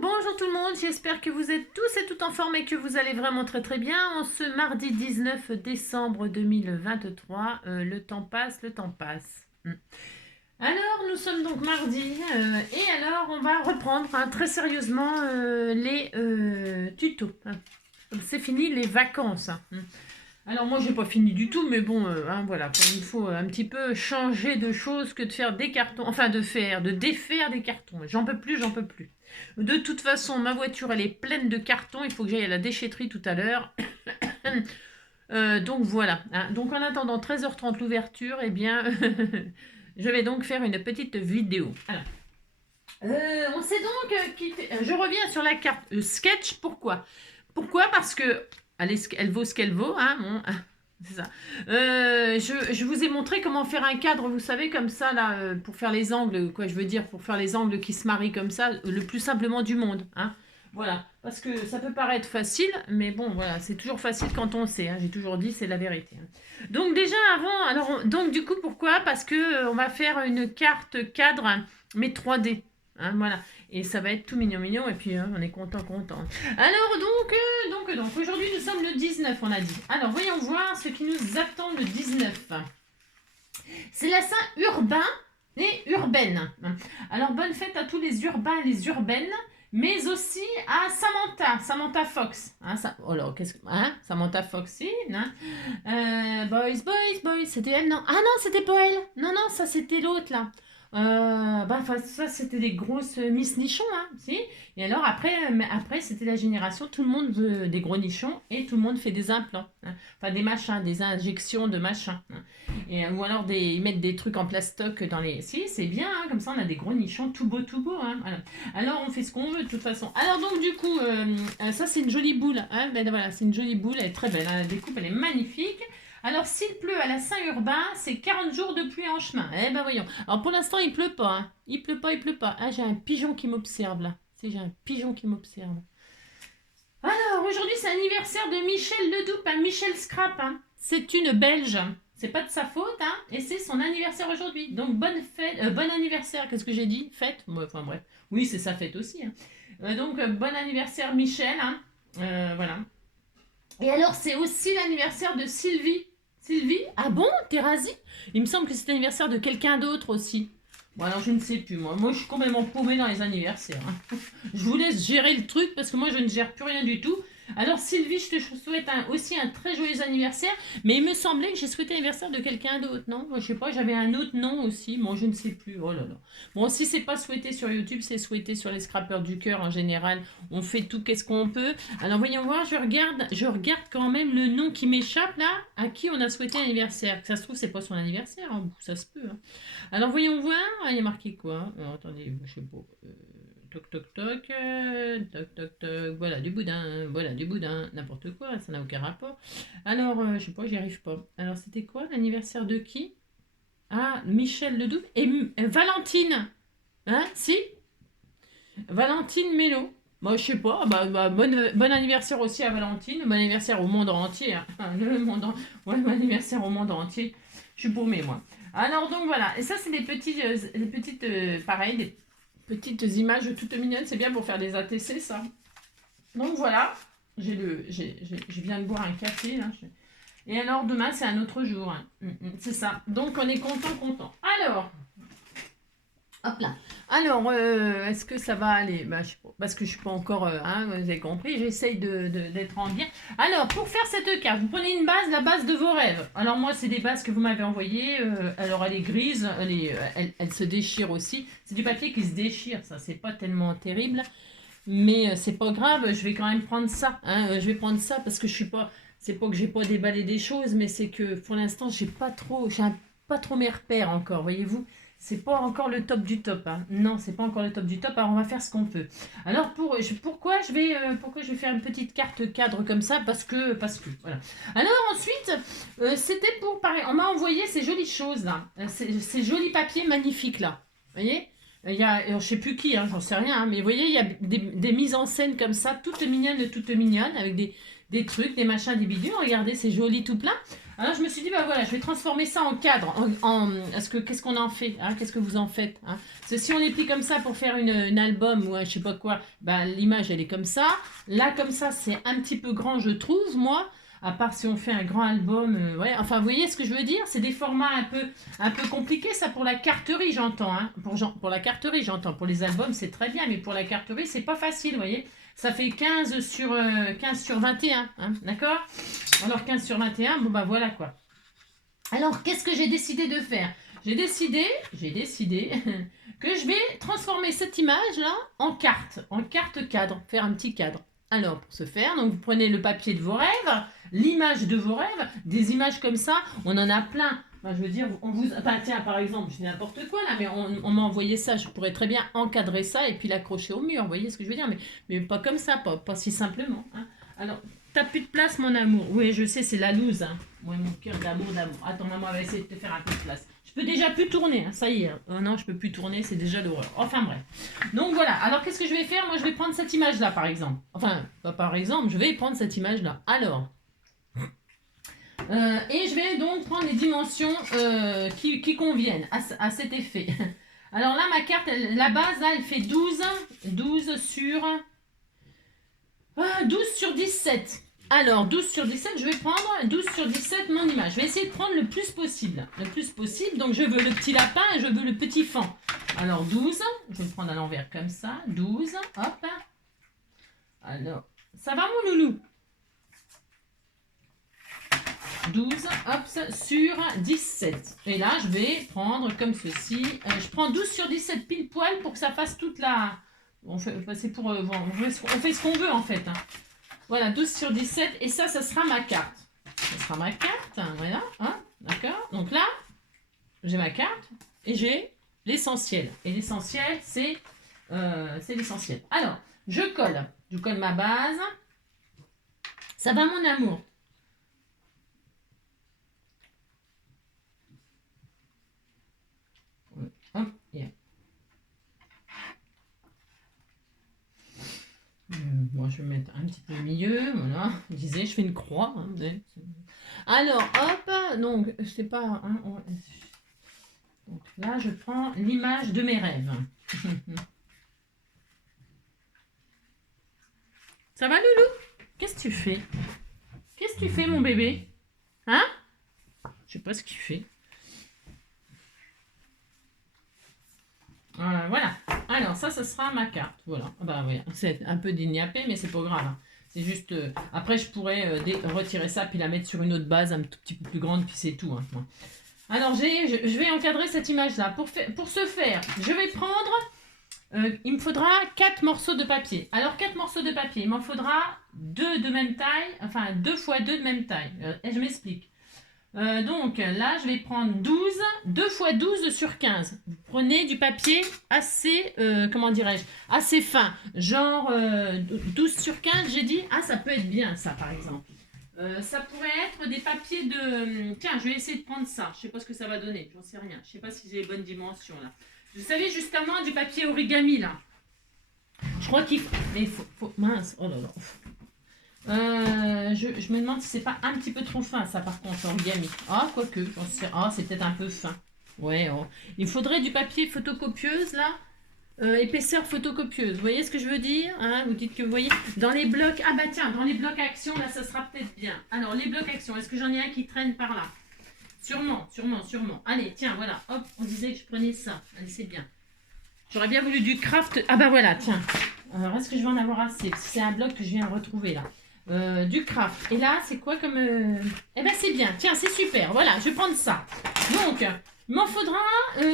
bonjour tout le monde, j'espère que vous êtes tous et toutes en forme et que vous allez vraiment très très bien. En ce mardi 19 décembre 2023, le temps passe, le temps passe. Alors, nous sommes donc mardi, et alors on va reprendre très sérieusement les tutos. C'est fini les vacances. Alors moi j'ai pas fini du tout, mais bon, voilà, il faut un petit peu changer de choses que de faire des cartons, enfin de défaire des cartons. J'en peux plus, j'en peux plus. De toute façon, ma voiture elle est pleine de cartons, il faut que j'aille à la déchetterie tout à l'heure. Donc voilà. Donc en attendant 13h30 l'ouverture, eh bien, je vais donc faire une petite vidéo. Alors, on s'est donc quitté. Je reviens sur la carte sketch. Pourquoi? Parce que elle vaut ce qu'elle vaut, bon, c'est ça. Je vous ai montré comment faire un cadre, vous savez, comme ça, là, pour faire les angles, quoi, je veux dire, pour faire les angles qui se marient comme ça, le plus simplement du monde, Voilà, parce que ça peut paraître facile, mais bon, voilà, c'est toujours facile quand on sait, j'ai toujours dit, c'est la vérité. Donc déjà, donc du coup, pourquoi? Parce que on va faire une carte cadre, mais 3D, voilà. Et ça va être tout mignon, mignon, et puis on est content. Alors donc aujourd'hui nous sommes le 19, on a dit. Alors voyons voir ce qui nous attend le 19. C'est la Saint urbain et urbaine. Alors bonne fête à tous les urbains et les urbaines, mais aussi à Samantha Fox. Samantha Fox, boys, c'était elle, non? Ah non, c'était pas elle. Non, ça c'était l'autre là. Ça c'était des grosses Miss Nichon, si. Et alors après c'était la génération, tout le monde veut des gros nichons et tout le monde fait des implants, enfin des machins, des injections de machins, et ou alors ils mettent des trucs en plastoc dans les, si c'est bien, comme ça on a des gros nichons tout beau, voilà. Alors on fait ce qu'on veut de toute façon. Alors donc du coup ça c'est une jolie boule, voilà, c'est une jolie boule, elle est très belle, la découpe elle est magnifique. Alors, s'il pleut à la Saint-Urbain, c'est 40 jours de pluie en chemin. Eh ben, voyons. Alors, pour l'instant, il pleut pas. Il pleut pas. Ah, j'ai un pigeon qui m'observe, là. J'ai un pigeon qui m'observe. Alors, aujourd'hui, c'est l'anniversaire de Michel Ledoux, Michel Scrap. C'est une Belge. C'est pas de sa faute, et c'est son anniversaire aujourd'hui. Donc, bonne fête, bon anniversaire. Qu'est-ce que j'ai dit? Fête? Enfin, bref. Oui, c'est sa fête aussi. Donc, bon anniversaire, Michel. Voilà. Et alors, c'est aussi l'anniversaire de Sylvie. Sylvie? Ah bon? Thérèse? Il me semble que c'est l'anniversaire de quelqu'un d'autre aussi. Bon, alors je ne sais plus, moi. Moi, je suis complètement paumée dans les anniversaires. Je vous laisse gérer le truc parce que moi, je ne gère plus rien du tout. Alors, Sylvie, je te souhaite aussi un très joyeux anniversaire. Mais il me semblait que j'ai souhaité l'anniversaire de quelqu'un d'autre, non? Moi, je sais pas, j'avais un autre nom aussi. Bon, je ne sais plus. Oh là là. Bon, si c'est pas souhaité sur YouTube, c'est souhaité sur les scrappers du cœur en général. On fait tout qu'est-ce qu'on peut. Alors, voyons voir, je regarde quand même le nom qui m'échappe là, à qui on a souhaité l'anniversaire. Ça se trouve, c'est pas son anniversaire, ça se peut. Alors, voyons voir. Il y a marqué quoi? Alors, attendez, je sais pas. Toc, toc, toc, voilà du boudin, n'importe quoi, ça n'a aucun rapport. Alors, je sais pas, j'y arrive pas. Alors, c'était quoi l'anniversaire de qui? Ah, Michel Ledoux et Valentine. Si? Valentine Mélo. Moi, je sais pas, bon anniversaire aussi à Valentine, bon anniversaire au monde entier. Bon anniversaire au monde entier. Je suis paumée, moi. Alors, donc voilà, et ça, c'est des petites, pareil, des petites images toutes mignonnes, c'est bien pour faire des ATC, ça. Donc voilà, je viens de boire un café, là. Et alors, demain, c'est un autre jour. C'est ça. Donc, on est content. Alors, hop là. Alors, est-ce que ça va aller? Je sais pas, parce que je suis pas encore, vous avez compris, j'essaye d'être en bien. Alors, pour faire cette carte, vous prenez une base, la base de vos rêves. Alors, moi, c'est des bases que vous m'avez envoyées. Alors, elle est grise, elle se déchire aussi. C'est du papier qui se déchire, ça, c'est pas tellement terrible. Mais c'est pas grave, je vais quand même prendre ça. Je vais prendre ça parce que je suis pas... C'est pas que j'ai pas déballé des choses, mais c'est que pour l'instant, j'ai pas trop mes repères encore, voyez-vous. C'est pas encore le top du top. Non, c'est pas encore le top du top. Alors, on va faire ce qu'on peut. Alors, pourquoi je vais faire une petite carte cadre comme ça? Parce que, voilà. Alors, ensuite, c'était pour... Pareil, on m'a envoyé ces jolies choses, là. Ces jolis papiers magnifiques, là. Vous voyez? Il y a, je sais plus qui, j'en sais rien. Mais vous voyez, il y a des mises en scène comme ça, toutes mignonnes, avec des trucs, des machins, des bidules. Regardez, c'est joli tout plein. Alors je me suis dit, bah voilà, je vais transformer ça en cadre. Qu'est-ce qu'on en fait, hein? Qu'est-ce que vous en faites, hein? Parce que si on les plie comme ça pour faire une album ou je sais pas quoi, bah, l'image elle est comme ça. Là comme ça c'est un petit peu grand je trouve, moi. À part si on fait un grand album, ouais. Enfin vous voyez ce que je veux dire? C'est des formats un peu compliqués ça pour la carterie j'entends. Hein? Pour la carterie j'entends. Pour les albums c'est très bien, mais pour la carterie c'est pas facile, vous voyez? Ça fait 15 sur 21, hein? D'accord? Alors 15 sur 21, bon bah voilà quoi. Alors qu'est-ce que j'ai décidé de faire? J'ai décidé que je vais transformer cette image là en carte cadre, faire un petit cadre. Alors pour ce faire, donc vous prenez le papier de vos rêves, l'image de vos rêves, des images comme ça, on en a plein. Enfin, je veux dire, tiens, par exemple, je dis n'importe quoi là, mais on m'a envoyé ça, je pourrais très bien encadrer ça et puis l'accrocher au mur, vous voyez ce que je veux dire, mais pas comme ça, pas si simplement. Hein. Alors, t'as plus de place, mon amour. Oui, je sais, c'est la loose. Hein. Moi, mon cœur d'amour. Attends, maman va essayer de te faire un peu de place. Je peux déjà plus tourner, hein. Ça y est. Oh non, je peux plus tourner, c'est déjà l'horreur. Enfin bref. Donc voilà. Alors qu'est-ce que je vais faire? Moi, je vais prendre cette image-là, par exemple. Enfin, pas par exemple, je vais prendre cette image-là. Alors. Et je vais donc prendre les dimensions qui conviennent à cet effet. Alors là, ma carte, la base, là, elle fait 12 sur... 12 sur 17. Alors, 12 sur 17, je vais prendre 12 sur 17 mon image. Je vais essayer de prendre le plus possible. Le plus possible. Donc, je veux le petit lapin et je veux le petit fan. Alors, 12. Je vais le prendre à l'envers comme ça. 12. Hop. Alors, ça va mon loulou? 12, hop, sur 17. Et là, je vais prendre comme ceci. Je prends 12 sur 17 pile poil pour que ça fasse toute la... on fait ce qu'on veut en fait. Hein. Voilà, 12 sur 17. Et ça sera ma carte. Ça sera ma carte. Voilà. Hein, d'accord. Donc là, j'ai ma carte et j'ai l'essentiel. Et l'essentiel, c'est l'essentiel. Alors, je colle. Je colle ma base. Ça va, mon amour? Hop, yeah. Moi, je vais mettre un petit peu au milieu, voilà. Je disais, je fais une croix. Hein, alors, hop, donc, je sais pas. Hein, donc là, je prends l'image de mes rêves. Ça va, Loulou? Qu'est-ce que tu fais? Qu'est-ce que tu fais, mon bébé? Hein? Je sais pas ce qu'il fait. Voilà. Alors, ça sera ma carte. Voilà. Bah, oui. C'est un peu dignappé, mais c'est pas grave. Hein. C'est juste... après, je pourrais retirer ça puis la mettre sur une autre base un tout petit peu plus grande, puis c'est tout. Hein. Alors, je vais encadrer cette image-là. Pour ce faire, je vais prendre... il me faudra 4 morceaux de papier. Alors, 4 morceaux de papier. Il m'en faudra 2 de même taille. Enfin, 2 fois 2 de même taille. Et je m'explique. Donc là, je vais prendre 2 fois 12 sur 15. Vous prenez du papier assez, comment dirais-je, assez fin. Genre 12 sur 15, j'ai dit. Ah, ça peut être bien, ça, par exemple. Ça pourrait être des papiers de... Tiens, je vais essayer de prendre ça. Je sais pas ce que ça va donner. J'en sais rien. Je sais pas si j'ai les bonnes dimensions, là. Vous savez, justement, du papier origami, là. Je crois qu'il faut... Mais mince, oh là là. Je me demande si c'est pas un petit peu trop fin, ça, par contre, origami. Ah, quoique, j'en sais. Ah, c'est peut-être un peu fin. Ouais, oh. Il faudrait du papier photocopieuse, là. Épaisseur photocopieuse. Vous voyez ce que je veux dire, hein? Vous dites que vous voyez. Dans les blocs... Ah bah tiens, dans les blocs action, là, ça sera peut-être bien. Alors, les blocs action, est-ce que j'en ai un qui traîne par là? Sûrement. Allez, tiens, voilà. Hop, on disait que je prenais ça. Allez, c'est bien. J'aurais bien voulu du craft. Ah bah voilà, tiens. Alors, est-ce que je vais en avoir assez? C'est un bloc que je viens de retrouver, là. Du craft. Et là, c'est quoi comme... Eh ben, c'est bien. Tiens, c'est super. Voilà, je vais prendre ça. Donc, il m'en faudra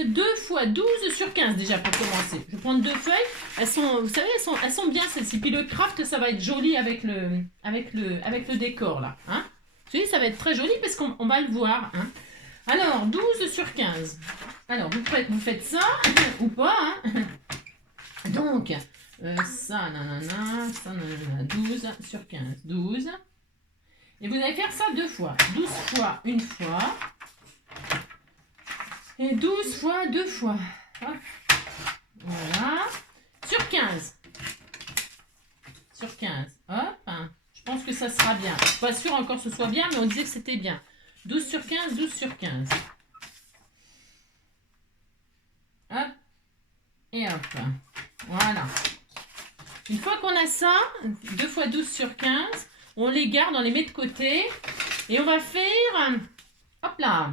2 fois 12 sur 15 déjà pour commencer. Je vais prendre 2 feuilles. Elles sont, vous savez, elles sont bien celles-ci. Puis le craft, ça va être joli avec le décor, là. Hein? Vous voyez, ça va être très joli parce qu'on va le voir. Hein? Alors, 12 sur 15. Alors, vous faites ça ou pas. Hein? Donc... ça, nanana, 12 sur 15, 12. Et vous allez faire ça 2 fois. 12 fois, une fois. Et 12 fois, 2 fois. Hop. Voilà. Sur 15. Sur 15. Hop. Je pense que ça sera bien. Je suis pas sûre encore que ce soit bien, mais on disait que c'était bien. 12 sur 15, 12 sur 15. Hop. Et hop. Voilà. Une fois qu'on a ça, 2 fois 12 sur 15, on les garde, on les met de côté. Et on va faire... Hop là.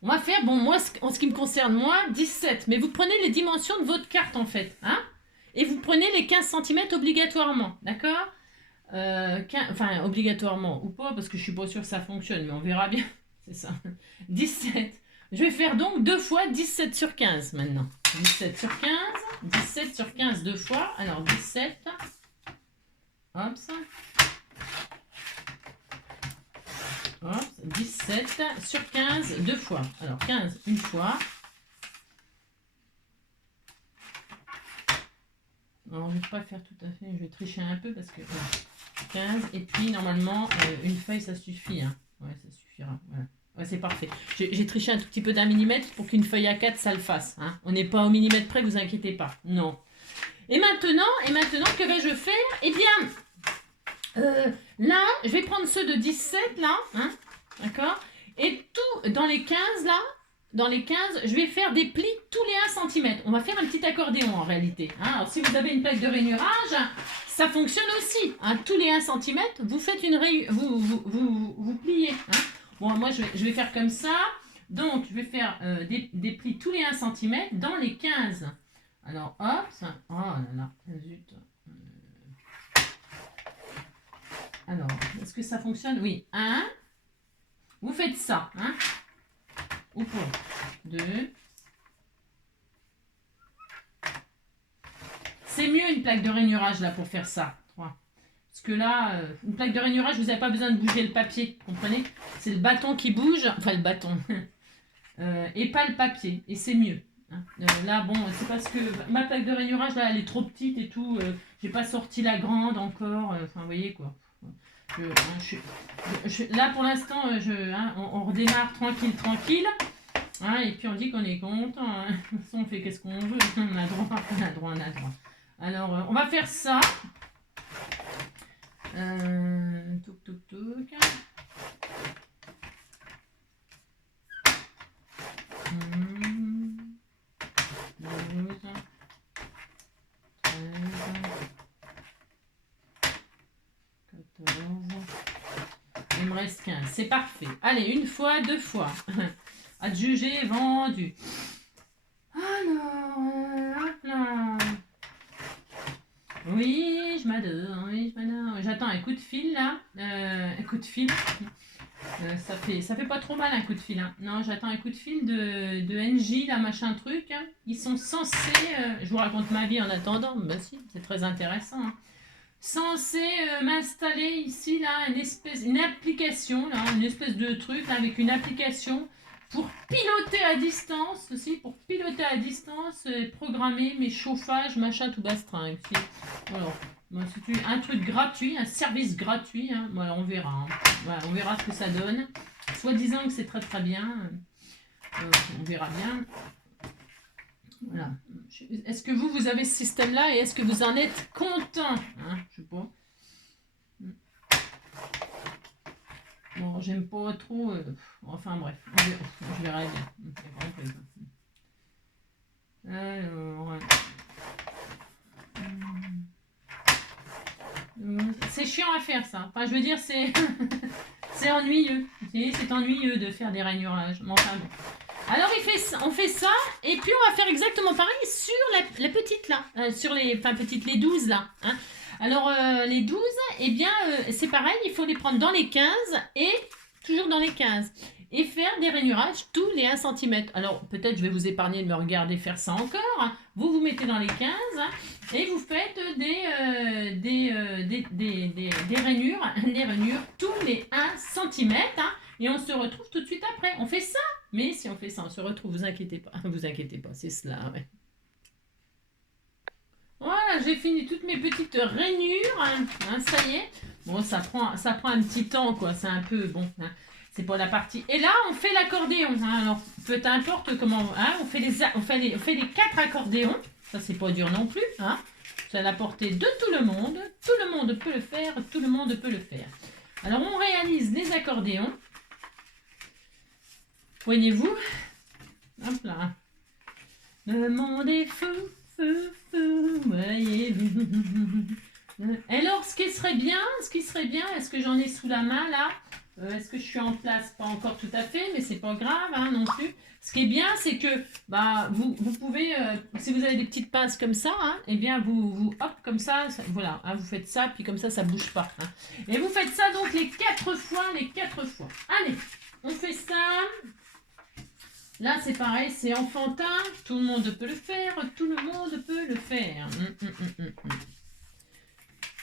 On va faire, bon, moi, en ce qui me concerne, moi, 17. Mais vous prenez les dimensions de votre carte, en fait. Hein, et vous prenez les 15 cm obligatoirement. D'accord, enfin, obligatoirement ou pas, parce que je suis pas sûre que ça fonctionne. Mais on verra bien. C'est ça. 17. Je vais faire donc 2 fois 17 sur 15 maintenant. 17 sur 15. 17 sur 15 2 fois. Alors 17. Hop ça. Hop, 17 sur 15 deux fois. Alors 15 une fois. Alors je ne vais pas faire tout à fait. Je vais tricher un peu parce que 15 et puis normalement une feuille ça suffit. Hein. Ouais, ça suffira. Voilà. Ouais, c'est parfait. J'ai triché un tout petit peu d'1 millimètre pour qu'une feuille A4 ça le fasse. Hein. On n'est pas au millimètre près, vous inquiétez pas. Non. Et maintenant, que vais-je faire? Eh bien, là, je vais prendre ceux de 17 là. Hein, d'accord? Et tout, dans les 15 là, je vais faire des plis tous les 1 cm. On va faire un petit accordéon en réalité. Hein. Alors, si vous avez une plaque de rainurage, ça fonctionne aussi. Hein. Tous les 1 cm, vous faites une vous pliez. Hein. Bon, moi, je vais faire comme ça. Donc, je vais faire des plis tous les 1 cm dans les 15. Alors, hop. Oh là là, zut. Alors, est-ce que ça fonctionne? Oui. 1. Vous faites ça. Hein. Ou pour 2. C'est mieux une plaque de rainurage là pour faire ça. 3. Parce que là, une plaque de rainurage, vous n'avez pas besoin de bouger le papier. Comprenez? C'est le bâton qui bouge. Enfin, le bâton. Et pas le papier. Et c'est mieux. Hein. Là, bon, c'est parce que ma plaque de rainurage, là, elle est trop petite et tout. J'ai pas sorti la grande encore. Enfin, vous voyez quoi. Là, pour l'instant, on redémarre tranquille. Hein, et puis on dit qu'on est content. Hein. On fait qu'est-ce qu'on veut. On a droit. Alors, on va faire ça. Touc. 12, 13, 14. Il me reste 15. C'est parfait. Allez, une fois, 2 fois. Adjugé, vendu. Alors, hop là. Oui, je m'adore. J'attends un coup de fil là. Un coup de fil. Ça fait pas trop mal un coup de fil. Hein. Non, j'attends un coup de fil de NJ, là, machin truc. Hein. Ils sont censés. Je vous raconte ma vie en attendant. Ben si, c'est très intéressant. Hein. Censés m'installer ici, là, une application, là, une espèce de truc là, avec une application pour piloter à distance aussi, programmer mes chauffages, machin, tout bastringue. Alors, bon, c'est un truc gratuit, un service gratuit. Hein. Voilà, on verra. Hein. Voilà, on verra ce que ça donne. Soit disant que c'est très très bien. On verra bien. Voilà. Est-ce que vous avez ce système-là et est-ce que vous en êtes content? Hein, je sais pas. Bon, j'aime pas trop. Enfin bref, je verrai bien. Alors. C'est chiant à faire ça. Enfin, je veux dire, c'est c'est ennuyeux. C'est ennuyeux de faire des rainurages. Mais enfin bon. Alors on fait ça et puis on va faire exactement pareil sur la petite là, sur les 12 là. Hein. Alors les 12, eh bien c'est pareil, il faut les prendre dans les 15 et toujours dans les 15 et faire des rainurages tous les 1 cm. Alors peut-être je vais vous épargner de me regarder faire ça encore. Hein. Vous mettez dans les 15 et vous faites des rainures tous les 1 cm. Hein. Et on se retrouve tout de suite après. On fait ça. Mais si on fait ça, on se retrouve. Vous inquiétez pas. Vous inquiétez pas. C'est cela. Ouais. Voilà, j'ai fini toutes mes petites rainures. Hein, ça y est. Bon, ça prend un petit temps, quoi. C'est un peu bon. Hein, c'est pour la partie. Et là, on fait l'accordéon. Hein, alors, peu importe comment. Hein, on fait les 4 accordéons. Ça, c'est pas dur non plus. Hein. C'est à la portée de tout le monde. Tout le monde peut le faire. Tout le monde peut le faire. Alors, on réalise les accordéons. Voyez-vous? Hop là. Le monde est fou, fou, fou, voyez-vous. Alors, ce qui serait bien, est-ce que j'en ai sous la main là? Est-ce que je suis en place? Pas encore tout à fait, mais c'est pas grave hein, non plus. Ce qui est bien, c'est que bah, vous pouvez, si vous avez des petites pinces comme ça, hein, eh bien vous hop, comme ça voilà, hein, vous faites ça, puis comme ça bouge pas. Hein. Et vous faites ça donc les 4 fois. Allez, on fait ça. Là, c'est pareil, c'est enfantin. Tout le monde peut le faire.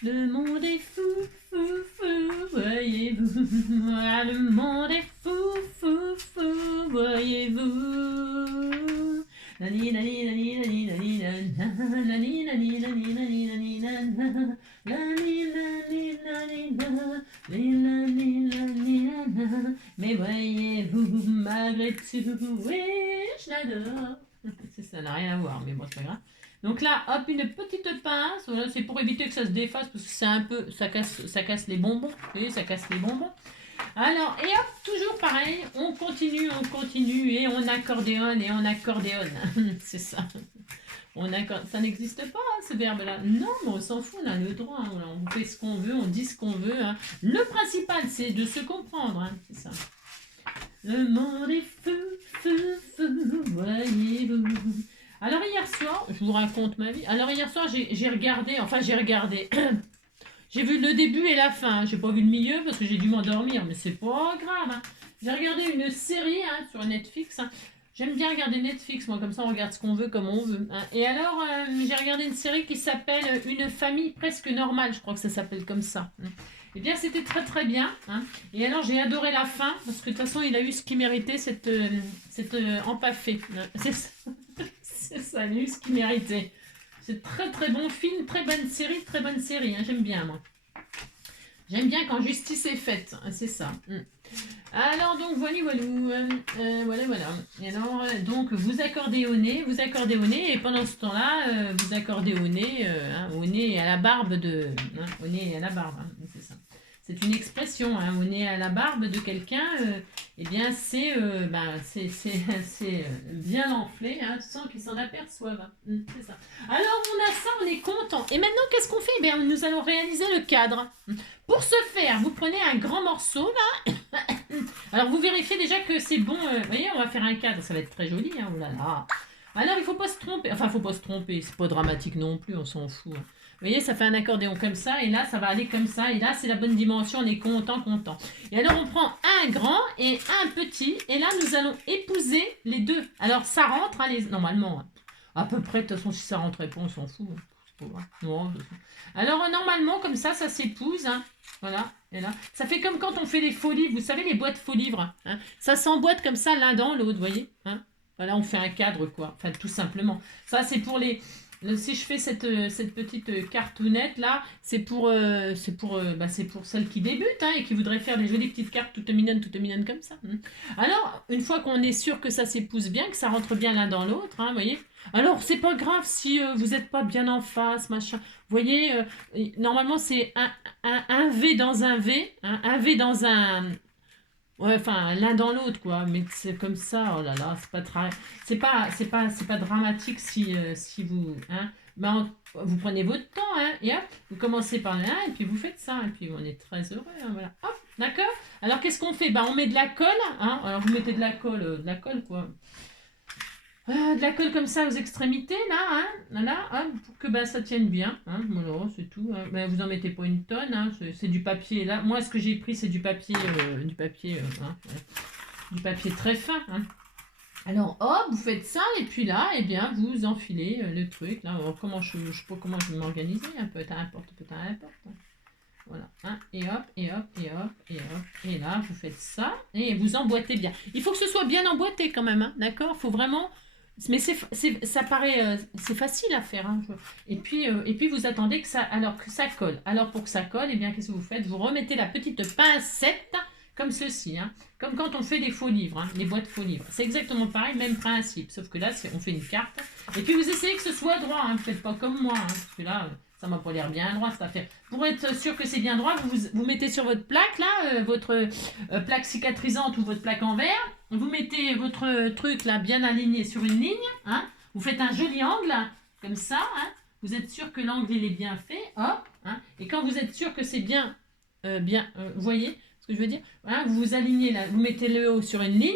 Le monde est fou, fou, fou, voyez-vous. Ah, le monde est fou, fou, fou, voyez-vous. Nani, nani, nani, nani, nani, nani, nani, nani, nani, nani, nani, nani, mais voyez-vous, malgré tout, oui, je l'adore. Ça n'a rien à voir, mais bon, c'est pas grave. Donc là, hop, une petite pince. Voilà, c'est pour éviter que ça se défasse parce que c'est un peu, ça casse les bonbons. Vous voyez, ça casse les bonbons. Alors, et hop, toujours pareil, on continue et on accordéonne c'est ça. Ça n'existe pas, hein, ce verbe-là. Non, mais on s'en fout, on a le droit. Hein, on fait ce qu'on veut, on dit ce qu'on veut. Hein. Le principal, c'est de se comprendre. Hein, c'est ça. Le monde est fou, fou, fou, voyez-vous. Alors hier soir, je vous raconte ma vie. Alors hier soir, j'ai regardé. J'ai vu le début et la fin. J'ai pas vu le milieu parce que j'ai dû m'endormir, mais c'est pas grave. Hein. J'ai regardé une série hein, sur Netflix. Hein. J'aime bien regarder Netflix, moi, comme ça on regarde ce qu'on veut, comme on veut. Hein. Et alors, j'ai regardé une série qui s'appelle Une famille presque normale, je crois que ça s'appelle comme ça. Hein. Eh bien, c'était très très bien. Hein. Et alors, j'ai adoré la fin, parce que de toute façon, il a eu ce qu'il méritait, cette empaffée. Hein. C'est ça. C'est ça, il a eu ce qu'il méritait. C'est très très bon film, très bonne série. Hein. J'aime bien, moi. J'aime bien quand justice est faite, c'est ça. Alors donc voilà. Et alors donc vous accordéonnez et pendant ce temps-là vous accordéonnez au nez et à la barbe au nez et à la barbe, hein, c'est ça. C'est une expression, hein, au nez et à la barbe de quelqu'un. Eh bien c'est bien enflé, hein, sans qu'ils s'en aperçoivent. Hein. C'est ça. Alors on a ça, on est content. Et maintenant qu'est-ce qu'on fait? Eh bien nous allons réaliser le cadre. Pour ce faire, vous prenez un grand morceau là. Alors vous vérifiez déjà que c'est bon. Vous voyez, on va faire un cadre, ça va être très joli. Hein, oh là là. Alors il faut pas se tromper. Enfin, faut pas se tromper. C'est pas dramatique non plus, on s'en fout. Hein. Vous voyez, ça fait un accordéon comme ça, et là, ça va aller comme ça, et là, c'est la bonne dimension, on est content. Et alors, on prend un grand et un petit, et là, nous allons épouser les deux. Alors, ça rentre, hein, normalement, hein. À peu près, de toute façon, si ça rentrait pas, on s'en fout. Hein. Non, alors, normalement, comme ça s'épouse, hein. Voilà, et là, ça fait comme quand on fait les faux livres, vous savez, les boîtes faux livres, hein. Ça s'emboîte comme ça, l'un dans l'autre, vous voyez, hein. Voilà, on fait un cadre, quoi, enfin, tout simplement. Ça, c'est pour les... Si je fais cette petite cartoonette là, c'est pour celles qui débutent hein, et qui voudraient faire des jolies petites cartes toutes mignonnes comme ça. Alors, une fois qu'on est sûr que ça s'épouse bien, que ça rentre bien l'un dans l'autre, hein, vous voyez. Alors, c'est pas grave si vous n'êtes pas bien en face, machin. Vous voyez, normalement c'est un V dans un V, hein, un V dans un... Ouais, enfin, l'un dans l'autre, quoi. Mais c'est comme ça, oh là là, c'est pas dramatique si vous, hein. Ben, vous prenez votre temps, hein, et hop, vous commencez par l'un, et puis vous faites ça, et puis on est très heureux, hein, voilà. Hop, d'accord? Alors, qu'est-ce qu'on fait? Ben, on met de la colle, hein. Alors, vous mettez de la colle, quoi. De la colle comme ça aux extrémités, là, hein, voilà, hop, pour que ça tienne bien, hein, voilà, c'est tout. Hein. Ben, vous en mettez pas une tonne, hein, c'est du papier, là. Moi, ce que j'ai pris, c'est du papier, hein, du papier très fin. Hein. Alors, hop, vous faites ça, et puis là, eh bien, vous enfilez le truc, là. Alors, je sais pas comment je vais m'organiser, un peu importe. Hein. Voilà, hein, et là, vous faites ça, et vous emboîtez bien. Il faut que ce soit bien emboîté quand même, hein, d'accord? Il faut vraiment... Mais ça paraît, c'est facile à faire. Hein. Et puis vous attendez que ça colle. Alors pour que ça colle, eh bien qu'est-ce que vous faites? Vous remettez la petite pincette comme ceci, hein. Comme quand on fait des faux livres, hein, les boîtes faux livres. C'est exactement pareil, même principe. Sauf que là, on fait une carte. Et puis vous essayez que ce soit droit, hein. Faites pas comme moi, hein, parce que là, ça m'a pas l'air bien droit cette affaire. Pour être sûr que c'est bien droit, vous mettez sur votre plaque là, votre plaque cicatrisante ou votre plaque en verre. vous mettez votre truc là bien aligné sur une ligne, hein, vous faites un joli angle, comme ça, hein, vous êtes sûr que l'angle il est bien fait, hop, hein, et quand vous êtes sûr que c'est bien, vous voyez ce que je veux dire, hein, vous vous alignez là, vous mettez le haut sur une ligne,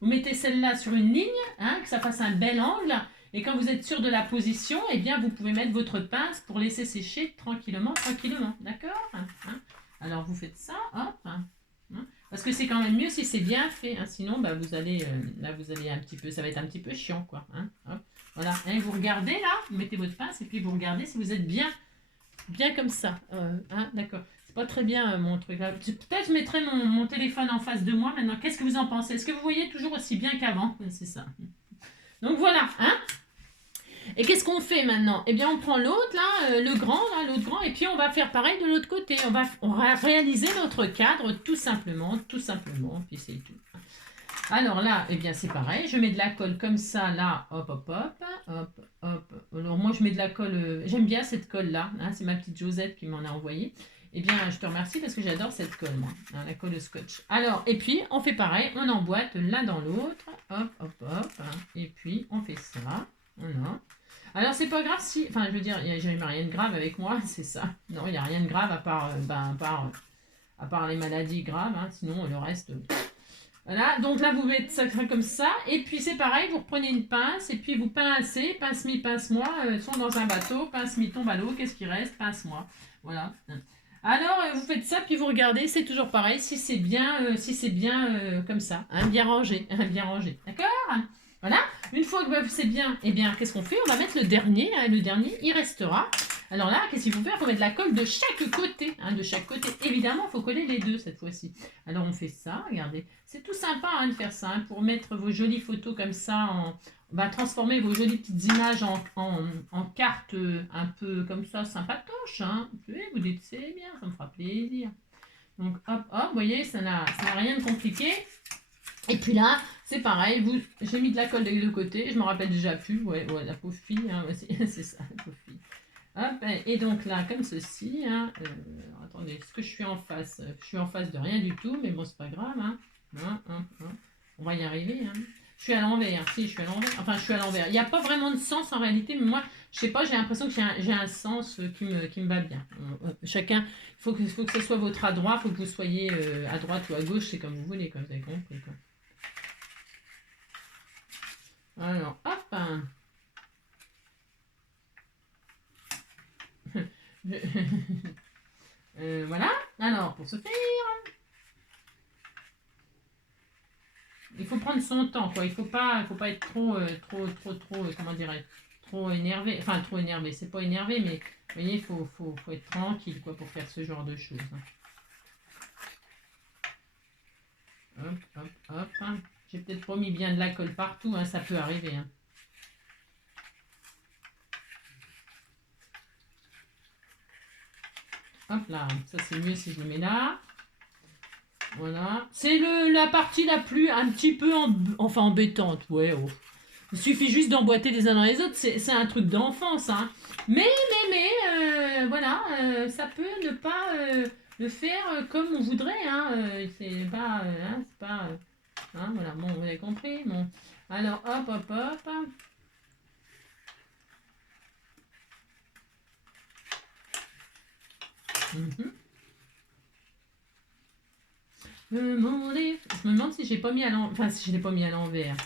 vous mettez celle-là sur une ligne, hein, que ça fasse un bel angle, et quand vous êtes sûr de la position, eh bien vous pouvez mettre votre pince pour laisser sécher tranquillement, tranquillement, d'accord, hein. Alors vous faites ça, hop, hein. Parce que c'est quand même mieux si c'est bien fait, hein. Sinon bah, vous allez là vous allez un petit peu, ça va être un petit peu chiant quoi, hein. Hop. Voilà, et vous regardez là, vous mettez votre pince et puis vous regardez si vous êtes bien comme ça, hein, d'accord. C'est pas très bien mon truc là. Peut-être je mettrai mon téléphone en face de moi maintenant. Qu'est-ce que vous en pensez? Est-ce que vous voyez toujours aussi bien qu'avant? C'est ça. Donc voilà, hein. Et qu'est-ce qu'on fait maintenant? Eh bien, on prend l'autre, là, l'autre grand, et puis on va faire pareil de l'autre côté. On va réaliser notre cadre, tout simplement, puis c'est tout. Alors là, eh bien, c'est pareil. Je mets de la colle comme ça, là, hop, hop, hop, hop, hop. Alors moi, je mets de la colle, j'aime bien cette colle-là, hein, c'est ma petite Josette qui m'en a envoyé. Eh bien, je te remercie parce que j'adore cette colle, moi, hein, la colle au scotch. Alors, et puis, on fait pareil, on emboîte l'un dans l'autre, hop, hop, hop, hein, et puis on fait ça, voilà. Alors, c'est pas grave si. Enfin, je veux dire, il n'y a jamais rien de grave avec moi, c'est ça. Non, il n'y a rien de grave à part, à part les maladies graves, hein, sinon le reste. Voilà, donc là, vous mettez ça comme ça. Et puis, c'est pareil, vous reprenez une pince et puis vous pincez, pince-mi, pince-moi. Sont dans un bateau, pince-mi tombe à l'eau, qu'est-ce qui reste? Pince-moi. Voilà. Alors, vous faites ça, puis vous regardez, c'est toujours pareil, si c'est bien, comme ça, hein, bien rangé, bien rangé. D'accord? Voilà, une fois que c'est bien, eh bien, qu'est-ce qu'on fait? On va mettre le dernier, hein, le dernier, il restera. Alors là, qu'est-ce qu'il faut faire? Il faut mettre de la colle de chaque côté, hein, de chaque côté. Évidemment, il faut coller les deux cette fois-ci. Alors on fait ça, regardez. C'est tout sympa hein, de faire ça, hein, pour mettre vos jolies photos comme ça, transformer vos jolies petites images en cartes un peu comme ça, sympatoches. Hein. Vous dites, c'est bien, ça me fera plaisir. Donc hop, hop, vous voyez, ça n'a rien de compliqué. Et puis là, c'est pareil, j'ai mis de la colle des deux côtés, je me rappelle déjà plus, ouais, la pauvre fille, hein, c'est ça, la pauvre fille. Hop, et donc là, comme ceci, hein, attendez, est-ce que je suis en face? Je suis en face de rien du tout, mais bon, c'est pas grave, hein. On va y arriver, hein. Je suis à l'envers, si, je suis à l'envers, enfin, je suis à l'envers. Il n'y a pas vraiment de sens en réalité, mais moi, je sais pas, j'ai l'impression que j'ai un sens qui me va bien. Chacun, il faut que ce soit votre à droite, il faut que vous soyez à droite ou à gauche, c'est comme vous voulez, comme vous avez compris, quoi. Alors, hop, hein. Voilà, alors pour ce faire, il faut prendre son temps, quoi. Il faut pas être trop, comment dirais trop énervé. Enfin, trop énervé, c'est pas énervé, mais vous voyez, il faut être tranquille, quoi, pour faire ce genre de choses. Hop, hop, hop. Hein. J'ai peut-être pas mis bien de la colle partout, hein, ça peut arriver. Hein. Hop là, ça c'est mieux si je le mets là. Voilà. C'est la partie la plus un petit peu embêtante. Ouais, oh. Il suffit juste d'emboîter les uns dans les autres. C'est un truc d'enfance. Hein. Mais, voilà, ça peut ne pas le faire comme on voudrait. Hein. C'est pas. Hein, voilà, bon, vous avez compris. Bon. Alors, hop, hop, hop. Je me demande si j'ai pas mis à l'envers. Enfin, si je l'ai pas mis à l'envers.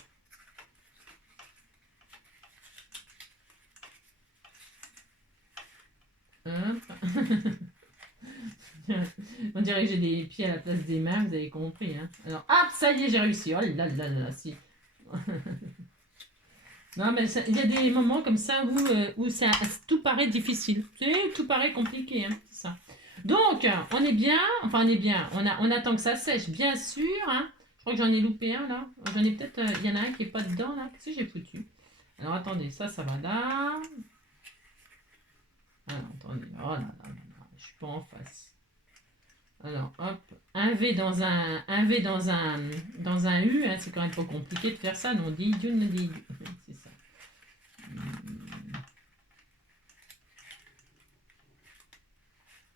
On dirait que j'ai des pieds à la place des mains, vous avez compris. Hein. Alors, hop, ça y est, j'ai réussi. Oh là là là, si. Non, mais il y a des moments comme ça où tout paraît difficile. Tout paraît compliqué, hein, c'est ça. Donc, on est bien, on attend que ça sèche, bien sûr. Hein. Je crois que j'en ai loupé un là. J'en ai peut-être, il y en a un qui n'est pas dedans là. Qu'est-ce que j'ai foutu? Alors, attendez, ça va là. Alors, attendez, oh là là là, je suis pas en face. Alors, hop, un V dans un U, hein, c'est quand même pas compliqué de faire ça, non, dit, c'est ça.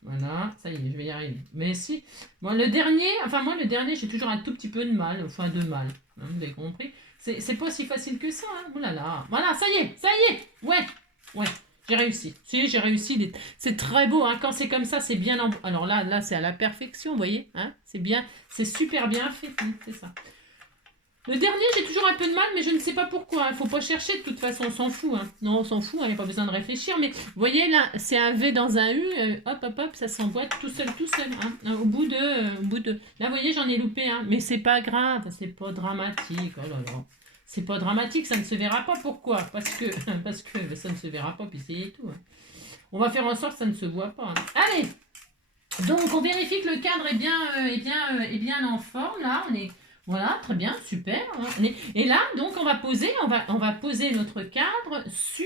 Voilà, ça y est, je vais y arriver. Mais si, bon, le dernier, enfin moi le dernier, j'ai toujours un tout petit peu de mal, enfin de mal, hein, vous avez compris. C'est pas si facile que ça, hein. Ouh là là. Voilà, ça y est, ouais, ouais, j'ai réussi. Si, j'ai réussi, c'est très beau, hein. Quand c'est comme ça, c'est bien alors là, c'est à la perfection, vous voyez, hein. C'est bien, c'est super bien fait, c'est ça. Le dernier, j'ai toujours un peu de mal, mais je ne sais pas pourquoi. Il ne faut pas chercher, de toute façon, on s'en fout. Hein. Non, on s'en fout, il n'y a pas besoin de réfléchir. Mais vous voyez, là, c'est un V dans un U. Hop, hop, hop, ça s'emboîte tout seul, tout seul. Hein. Au bout de... Là, vous voyez, j'en ai loupé un. Mais c'est pas grave, c'est pas dramatique. Oh là là. C'est pas dramatique, ça ne se verra pas. Pourquoi? Parce que ça ne se verra pas, puis c'est tout. Hein. On va faire en sorte que ça ne se voit pas. Hein. Allez. Donc, on vérifie que le cadre est bien en forme. Là, on est... Voilà, très bien, super. Et là, donc, on va poser notre cadre sur,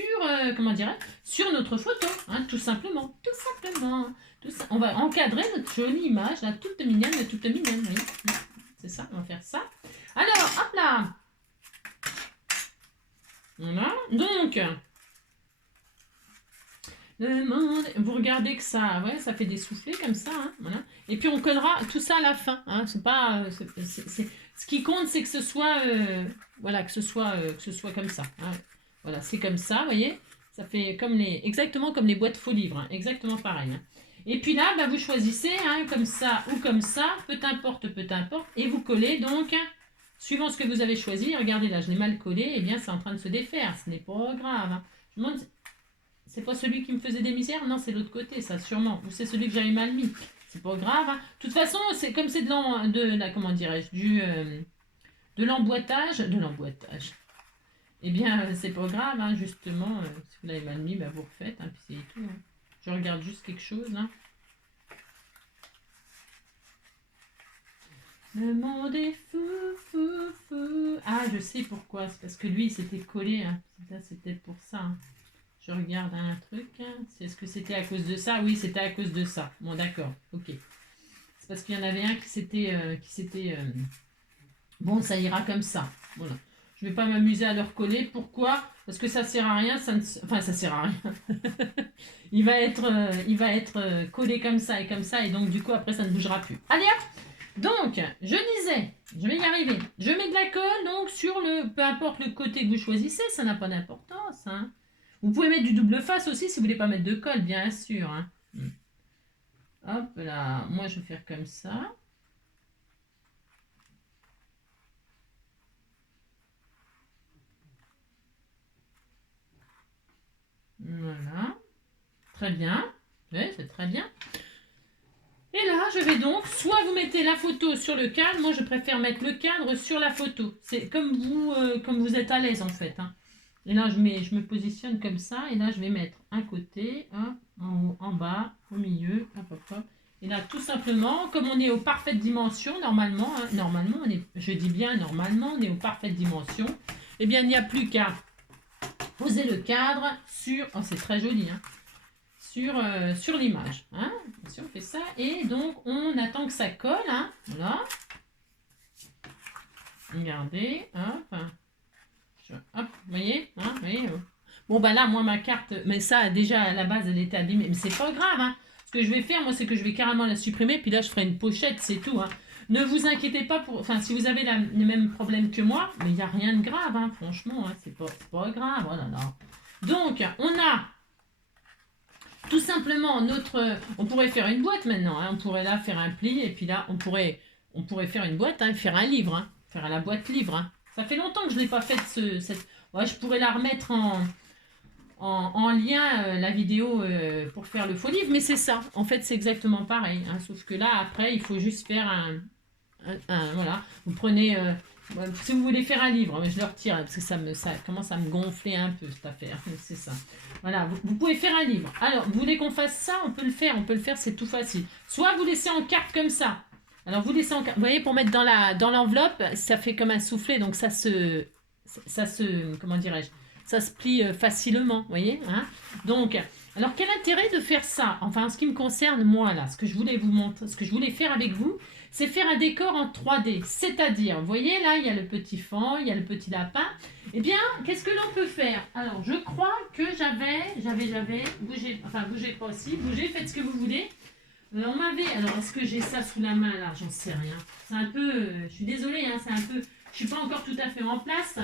comment dirais sur notre photo, hein, tout simplement. Tout simplement. On va encadrer notre jolie image, là, toute mignonne. Oui. C'est ça, on va faire ça. Alors, hop là. Voilà, donc... Vous regardez que ça, ouais, ça fait des soufflets comme ça, hein, voilà. Et puis on collera tout ça à la fin. Hein, c'est pas, ce qui compte, c'est que ce soit, voilà, que ce soit comme ça. Hein. Voilà, c'est comme ça, vous voyez. Ça fait exactement comme les boîtes faux livres, hein, exactement pareil. Hein. Et puis là, bah, vous choisissez, hein, comme ça ou comme ça, peu importe, et vous collez donc, suivant ce que vous avez choisi. Regardez là, je l'ai mal collé, et bien c'est en train de se défaire. Ce n'est pas grave. Hein. Je me demande. C'est pas celui qui me faisait des misères? Non, c'est l'autre côté, ça, sûrement. Ou c'est celui que j'avais mal mis. C'est pas grave. Hein. De toute façon, c'est comme c'est comment dirais-je, de l'emboîtage. Eh bien, c'est pas grave, hein, justement. Si vous l'avez mal mis, bah, vous refaites, hein, puis c'est tout. Hein. Je regarde juste quelque chose, là. Le monde est fou, fou, fou. Ah, je sais pourquoi. C'est parce que lui, il s'était collé. Hein. C'est peut-être pour ça. Hein. Je regarde un truc. Est-ce que c'était à cause de ça? Oui, c'était à cause de ça. Bon, d'accord. Ok. C'est parce qu'il y en avait un qui s'était... Bon, ça ira comme ça. Voilà. Je vais pas m'amuser à le recoller. Pourquoi? Parce que ça sert à rien. Enfin, ça sert à rien. il va être collé comme ça. Et donc, du coup, après, ça ne bougera plus. Allez, hop! Donc, je disais, je vais y arriver. Je mets de la colle, donc, sur peu importe le côté que vous choisissez, ça n'a pas d'importance, hein. Vous pouvez mettre du double face aussi si vous voulez pas mettre de colle, bien sûr. Hein. Hop là, moi je vais faire comme ça. Voilà. Très bien. Oui, c'est très bien. Et là, je vais donc, soit vous mettez la photo sur le cadre, moi je préfère mettre le cadre sur la photo. C'est comme vous êtes à l'aise en fait. Hein. Et là, je me positionne comme ça. Et là, je vais mettre un côté, hop, en haut, en bas, au milieu, hop, hop, hop. Et là, tout simplement, comme on est aux parfaites dimensions, normalement, hein, je dis bien normalement, on est aux parfaites dimensions, eh bien, il n'y a plus qu'à poser le cadre sur, oh, c'est très joli, hein, sur l'image. Hein. Si on fait ça, et donc, on attend que ça colle, hein, voilà. Regardez, hop. Hop, vous voyez, hein, Bon, bah là, moi, ma carte, mais ça, déjà, à la base, elle était abîmée. Mais c'est pas grave, hein. Ce que je vais faire, moi, c'est que je vais carrément la supprimer. Puis là, je ferai une pochette, c'est tout, hein. Ne vous inquiétez pas Enfin, si vous avez les mêmes problèmes que moi, mais il n'y a rien de grave, hein, franchement, hein, c'est pas grave, oh là là. Donc, on a tout simplement On pourrait faire une boîte maintenant, hein. On pourrait là faire un pli, et puis là, on pourrait faire une boîte, hein, faire un livre, hein. Faire la boîte livre, hein. Ça fait longtemps que je ne l'ai pas faite, Ouais, je pourrais la remettre en lien, la vidéo, pour faire le faux livre, mais c'est ça. En fait, c'est exactement pareil. Hein, sauf que là, après, il faut juste faire voilà. Vous prenez... si vous voulez faire un livre, je le retire, parce que ça commence à me gonfler un peu, cette affaire. C'est ça. Voilà, vous pouvez faire un livre. Alors, vous voulez qu'on fasse ça? On peut le faire, c'est tout facile. Soit vous laissez en carte comme ça. Alors, vous laissez vous voyez, pour mettre dans l'enveloppe, ça fait comme un soufflet, donc ça se comment dirais-je, ça se plie facilement, vous voyez, hein. Donc, alors quel intérêt de faire ça? Enfin, en ce qui me concerne, moi, là, ce que je voulais vous montrer, ce que je voulais faire avec vous, c'est faire un décor en 3D, c'est-à-dire, vous voyez, là, il y a le petit fan, il y a le petit lapin. Eh bien, qu'est-ce que l'on peut faire? Alors, je crois que bougez pas aussi, bougez, faites ce que vous voulez. On m'avait... Alors, est-ce que j'ai ça sous la main, là? J'en sais rien. C'est un peu... je suis désolée, hein, c'est un peu... Je suis pas encore tout à fait en place.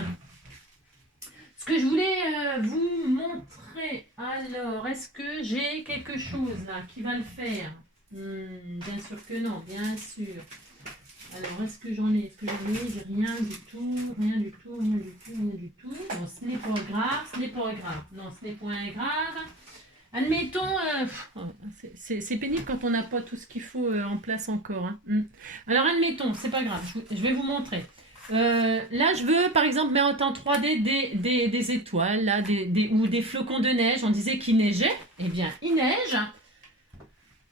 Ce que je voulais vous montrer... Alors, est-ce que j'ai quelque chose, là, qui va le faire? Bien sûr que non, bien sûr. Alors, est-ce que j'en ai? Est-ce que j'en ai? J'ai rien du tout, rien du tout, rien du tout, rien du tout. Bon, ce n'est pas grave, ce n'est pas grave. Non, ce n'est point grave. Admettons, c'est pénible quand on n'a pas tout ce qu'il faut en place encore. Hein. Alors, admettons, c'est pas grave, je vais vous montrer. Là, je veux, par exemple, mettre en 3D des étoiles, là, ou des flocons de neige. On disait qu'il neigeait. Eh bien, il neige.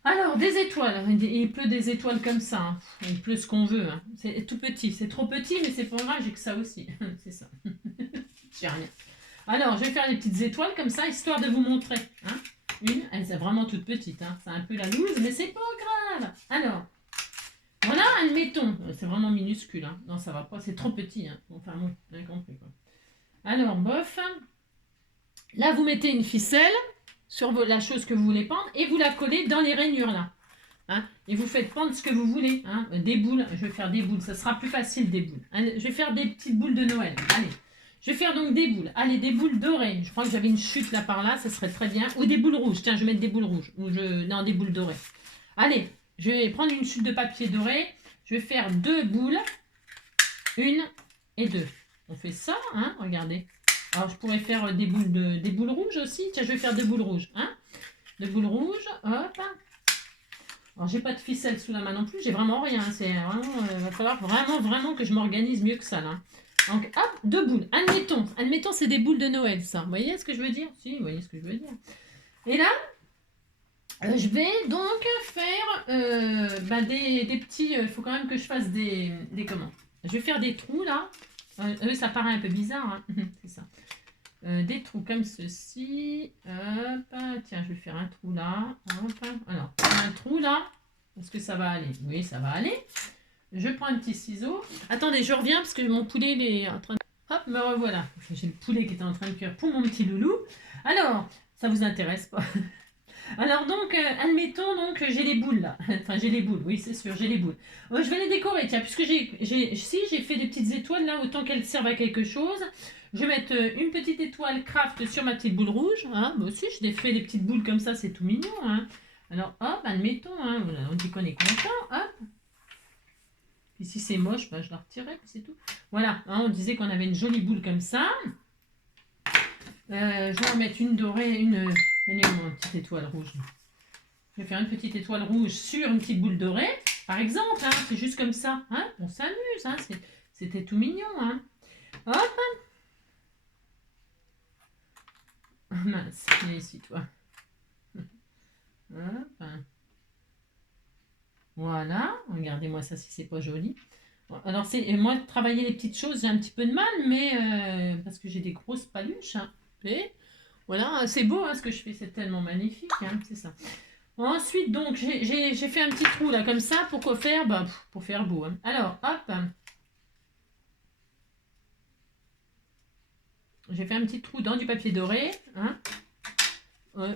Alors, des étoiles. Il pleut des étoiles comme ça. Hein. Il pleut ce qu'on veut. Hein. C'est tout petit. C'est trop petit, mais c'est pas grave, j'ai que ça aussi. C'est ça. J'ai rien. Alors, je vais faire des petites étoiles comme ça, histoire de vous montrer. Hein. Une, elle est vraiment toute petite. Hein. C'est un peu la loose, mais c'est pas grave. Alors, voilà, admettons. C'est vraiment minuscule. Hein. Non, ça va pas. C'est trop petit. Hein. Enfin, bon, vous avez compris. Quoi. Alors, bof. Là, vous mettez une ficelle sur la chose que vous voulez pendre et vous la collez dans les rainures là. Hein, et vous faites pendre ce que vous voulez. Hein, des boules, je vais faire des boules, ça sera plus facile des boules. Allez, je vais faire des petites boules de Noël. Allez, je vais faire donc des boules. Allez, des boules dorées. Je crois que j'avais une chute là par là, ça serait très bien. Ou des boules rouges. Tiens, je vais mettre des boules rouges. Non, des boules dorées. Allez, je vais prendre une chute de papier doré. Je vais faire 2 boules. 1 et 2. On fait ça, hein, regardez. Alors, je pourrais faire des boules rouges aussi. Tiens, je vais faire 2 boules rouges. Hein, 2 boules rouges. Hop. Alors, j'ai pas de ficelle sous la main non plus. J'ai vraiment rien. C'est vraiment, va falloir vraiment que je m'organise mieux que ça. Là. Donc, hop, 2 boules. Admettons, c'est des boules de Noël, ça. Vous voyez ce que je veux dire? Si, vous voyez ce que je veux dire. Et là, je vais donc faire des petits... Il faut quand même que je fasse des comment? Je vais faire des trous, là. Ça paraît un peu bizarre. Hein. C'est ça. Des trous comme ceci. Hop, tiens, je vais faire un trou là. Hop, alors, un trou là. Est-ce que ça va aller? Oui, ça va aller. Je prends un petit ciseau. Attendez, je reviens parce que mon poulet il est en train de... Hop, me revoilà. J'ai le poulet qui était en train de cuire pour mon petit loulou. Alors, ça vous intéresse pas? Alors donc, admettons donc j'ai les boules là. Enfin, j'ai les boules, oui, c'est sûr, j'ai les boules. Je vais les décorer, tiens, puisque j'ai fait des petites étoiles là, autant qu'elles servent à quelque chose. Je vais mettre une petite étoile craft sur ma petite boule rouge. Hein. Moi aussi, je fais des petites boules comme ça, c'est tout mignon. Hein. Alors, hop, admettons, hein, on dit qu'on est content. Hop. Et si c'est moche, bah, je la retirerai, puis c'est tout. Voilà, hein, on disait qu'on avait une jolie boule comme ça. Je vais en mettre une dorée, une petite étoile rouge. Je vais faire une petite étoile rouge sur une petite boule dorée, par exemple. Hein, c'est juste comme ça. Hein, on s'amuse. Hein, c'était tout mignon. Hein. Hop. Mince, viens ici, toi. Hop. Voilà. Regardez-moi ça si c'est pas joli. Alors, moi, travailler les petites choses, j'ai un petit peu de mal, mais parce que j'ai des grosses paluches. Hein. Et voilà, c'est beau hein, ce que je fais, c'est tellement magnifique. Hein, c'est ça. Ensuite, donc, j'ai fait un petit trou là, comme ça, pour quoi faire? Bah, pour faire beau. Hein. Alors, hop. J'ai fait un petit trou dans du papier doré. Hein.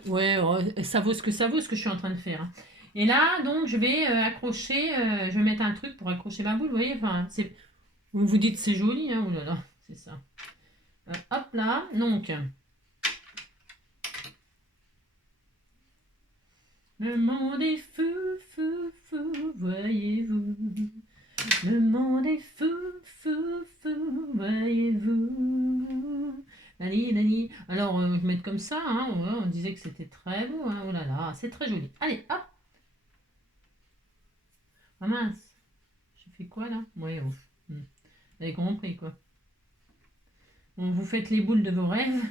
Ouais, ça vaut ce que je suis en train de faire. Hein. Et là, donc, je vais accrocher, je vais mettre un truc pour accrocher ma boule, vous voyez, enfin, vous vous dites c'est joli, hein, oh là là, c'est ça. Hop là, donc, le monde est fou, fou, fou, voyez-vous. Le monde est fou, fou, fou, voyez-vous. Nani, nani. Alors, je vais mettre comme ça, hein, ouais, on disait que c'était très beau, hein, oh là là, c'est très joli. Allez, hop. Ah mince, j'ai fait quoi là? Ouais, ouf. Vous avez compris quoi. Bon, vous faites les boules de vos rêves.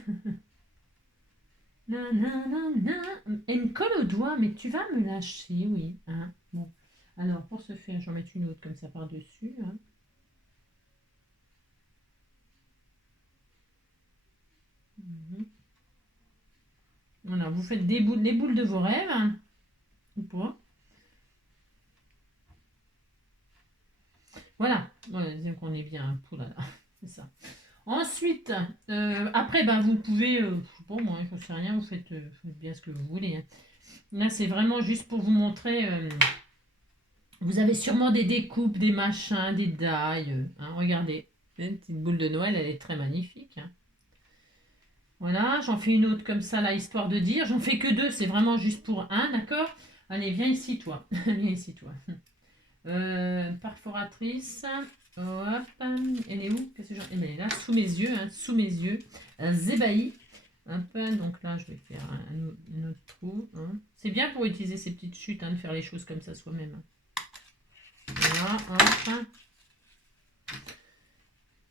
Elle me colle au doigt, mais tu vas me lâcher, oui. Hein. Bon. Alors, pour ce faire, je vais en mettre une autre comme ça par-dessus. Hein. Voilà, vous faites les boules de vos rêves. Hein. Ou pas. Voilà. Disons qu'on est bien. Oh là là, c'est ça. Ensuite, après, ben, vous pouvez, bon, moi, je ne sais rien, vous faites bien ce que vous voulez. Hein. Là, c'est vraiment juste pour vous montrer. Vous avez sûrement des découpes, des machins, des dailles. Hein, regardez. Une petite boule de Noël, elle est très magnifique. Hein. Voilà, j'en fais une autre comme ça, là, histoire de dire. J'en fais que deux, c'est vraiment juste pour un, d'accord? Allez, viens ici, toi. Viens ici, toi. Perforatrice. Hop. Elle est où? Qu'est-ce que j'en... Elle est là, sous mes yeux. Hein, sous mes yeux. Zébaï. Un peu, donc là, je vais faire un autre trou. Hein. C'est bien pour utiliser ces petites chutes, hein, de faire les choses comme ça soi-même. Voilà, hop.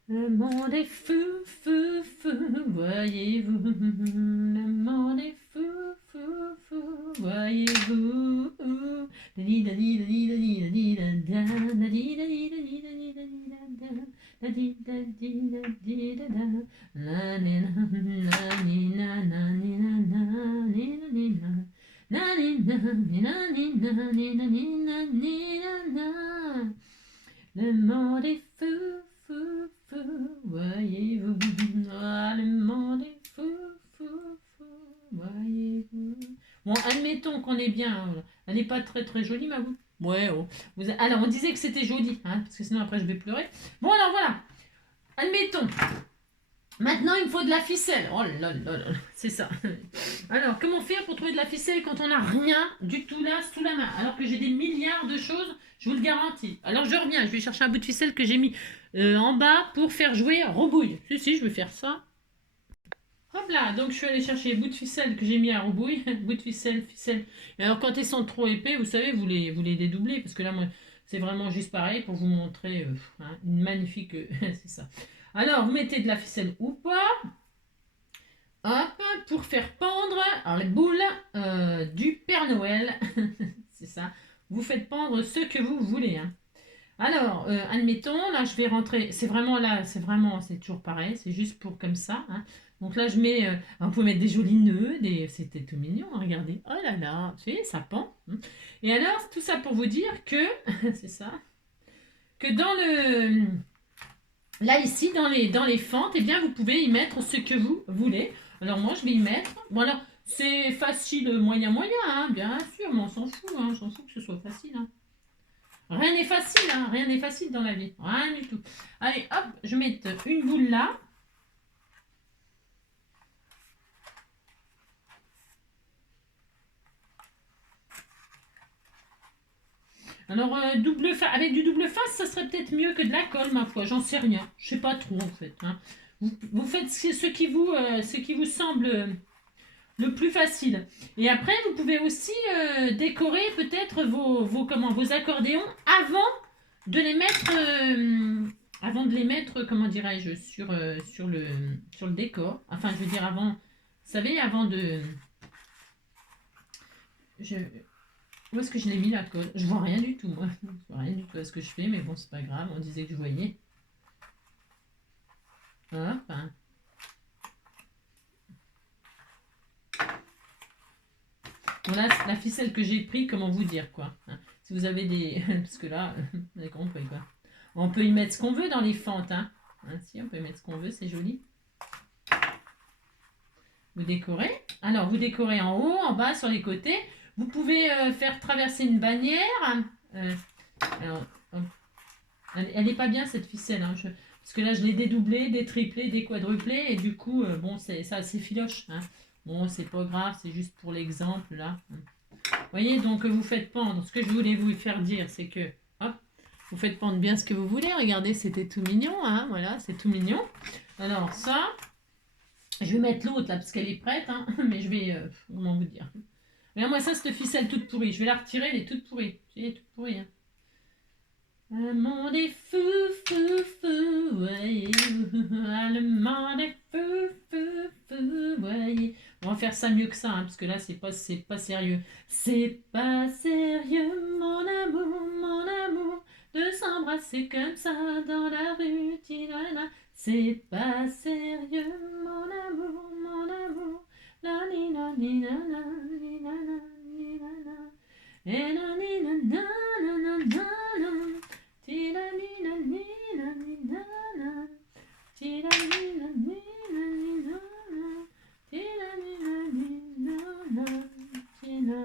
Le monde est fou, fou, fou, voyez-vous. Le monde est fou, fou, fou, voyez-vous. Dadi, dadi, dadi, dadi, dadi, dada, dadi, dadi, dadi, dadi, dadi, dada, dadi, dadi, dadi, dada. La, ni, na, na, ni, na, na, ni, na, na, ni, na, ni, na. Na, ni, na, ni, na, ni, na, ni, na, ni, na, ni, na, na. Le monde est fou, fou, fou, voyez-vous. Ah, le monde est fou, fou, fou, voyez-vous. Bon, admettons qu'on est bien. Voilà. Elle n'est pas très très jolie, ma boule. Ouais, oh. Alors, on disait que c'était joli, hein, parce que sinon après je vais pleurer. Bon, alors voilà. Admettons. Maintenant, il me faut de la ficelle. Oh là là là, c'est ça. Alors, comment faire pour trouver de la ficelle quand on n'a rien du tout là sous la main? Alors que j'ai des milliards de choses, je vous le garantis. Alors, je reviens, je vais chercher un bout de ficelle que j'ai mis en bas pour faire jouer Robouille. Si, je vais faire ça. Hop là, donc je suis allée chercher les bouts de ficelle que j'ai mis à Robouille. Bout de ficelle, ficelle. Et alors, quand ils sont trop épais, vous savez, vous les dédoublez. Parce que là, moi, c'est vraiment juste pareil pour vous montrer une magnifique... c'est ça. Alors, vous mettez de la ficelle ou pas. Hop, pour faire pendre alors, les boules du Père Noël. C'est ça. Vous faites pendre ce que vous voulez. Hein. Alors, admettons, là, je vais rentrer. C'est vraiment là, c'est toujours pareil. C'est juste pour comme ça. Hein. Donc là, je mets. On peut mettre des jolis nœuds. C'était tout mignon. Hein, regardez. Oh là là. Vous voyez, ça pend. Hein. Et alors, tout ça pour vous dire que. c'est ça. Que dans le. Là, ici, dans les fentes, eh bien, vous pouvez y mettre ce que vous voulez. Alors, moi, je vais y mettre. Voilà, c'est facile, moyen, hein, bien sûr, mais on s'en fout. Hein, on s'en fout que ce soit facile. Hein. Rien n'est facile, hein, rien n'est facile dans la vie. Rien du tout. Allez, hop, je vais mettre une boule là. Alors, avec du double face, ça serait peut-être mieux que de la colle, ma foi. J'en sais rien. Je sais pas trop, en fait. Hein. Vous faites ce qui vous semble le plus facile. Et après, vous pouvez aussi décorer peut-être vos accordéons avant de les mettre, comment dirais-je, sur le décor. Enfin, je veux dire avant, vous savez, avant de... Où est-ce que je l'ai mis la colle? Je vois rien du tout, moi. Je vois rien du tout à ce que je fais, mais bon, c'est pas grave. On disait que je voyais. Hop. Hein. Voilà la ficelle que j'ai pris, comment vous dire quoi. Hein. Si vous avez des... Parce que là, vous avez compris quoi. On peut y mettre ce qu'on veut dans les fentes. Hein. Si, on peut y mettre ce qu'on veut, c'est joli. Vous décorez. Alors, vous décorez en haut, en bas, sur les côtés. Vous pouvez faire traverser une bannière. Alors, elle n'est pas bien cette ficelle. Hein. Parce que là, je l'ai dédoublée, détriplée, déquadruplée. Et du coup, bon, c'est filoche. Hein. Bon, c'est pas grave, c'est juste pour l'exemple là. Vous voyez, donc vous faites pendre. Ce que je voulais vous faire dire, c'est que, hop, vous faites pendre bien ce que vous voulez. Regardez, c'était tout mignon, hein, voilà, c'est tout mignon. Alors ça, je vais mettre l'autre là, parce qu'elle est prête, hein, mais je vais, comment vous dire. Regarde-moi ça, cette ficelle toute pourrie. Je vais la retirer, elle est toute pourrie. Elle est toute pourrie, hein. Le monde est fou, fou, fou, voyez. Le monde est fou, fou, fou, voyez. On va faire ça mieux que ça, hein, parce que là, c'est pas sérieux. C'est pas sérieux, mon amour, de s'embrasser comme ça dans la rue, tinana. C'est pas sérieux, mon amour, la ni na ni na na ni na na ni na na. Et na ni na na na na na na. Tina nina nina nina na. Tina nina nina nina na. Tina nina nina na. Tina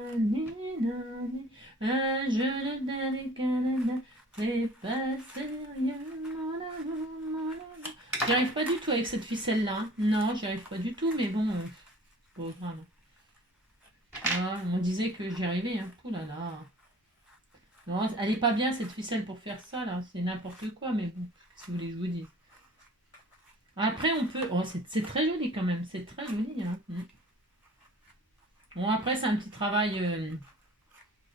je le donne Canada, c'est pas sérieux, mon amour, mon amour. J'y arrive pas du tout avec cette ficelle-là. Non, j'y arrive pas du tout, mais bon, c'est pas grave. Ah, on disait que j'y arrivais, hein. Ouh là là. Non, elle est pas bien cette ficelle pour faire ça, là. C'est n'importe quoi, mais bon, si vous voulez que je vous dise. Après, on peut... Oh, c'est très joli quand même. C'est très joli, hein. Bon, après, c'est un petit travail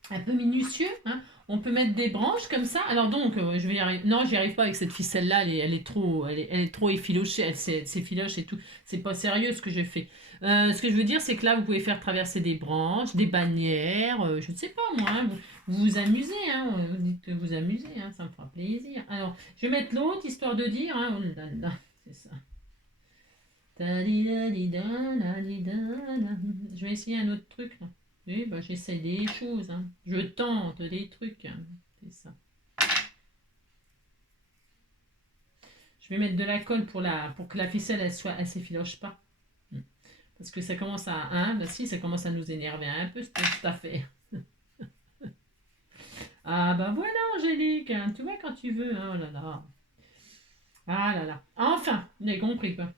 un peu minutieux, hein. On peut mettre des branches comme ça. Alors donc, je vais y arriver. Non, j'y arrive pas avec cette ficelle-là. Elle est trop, elle est trop effilochée. Elle s'effiloche et tout. C'est pas sérieux ce que je fais. Ce que je veux dire, c'est que là, vous pouvez faire traverser des branches, des bannières. Je ne sais pas moi, hein. Vous vous amusez, hein. Vous dites que vous amusez, hein. Ça me fera plaisir. Alors, je vais mettre l'autre histoire de dire, hein. Oh là là, c'est ça. Je vais essayer un autre truc là. Oui, bah, j'essaie des choses, hein. Je tente des trucs, hein. C'est ça. Je vais mettre de la colle pour que la ficelle elle s'effiloche pas. Parce que ça commence à, hein, bah si, ça commence à nous énerver un peu cette affaire. Ah bah voilà Angélique, hein, tu vois quand tu veux, hein, oh là là. Ah là là. Enfin, vous avez compris quoi.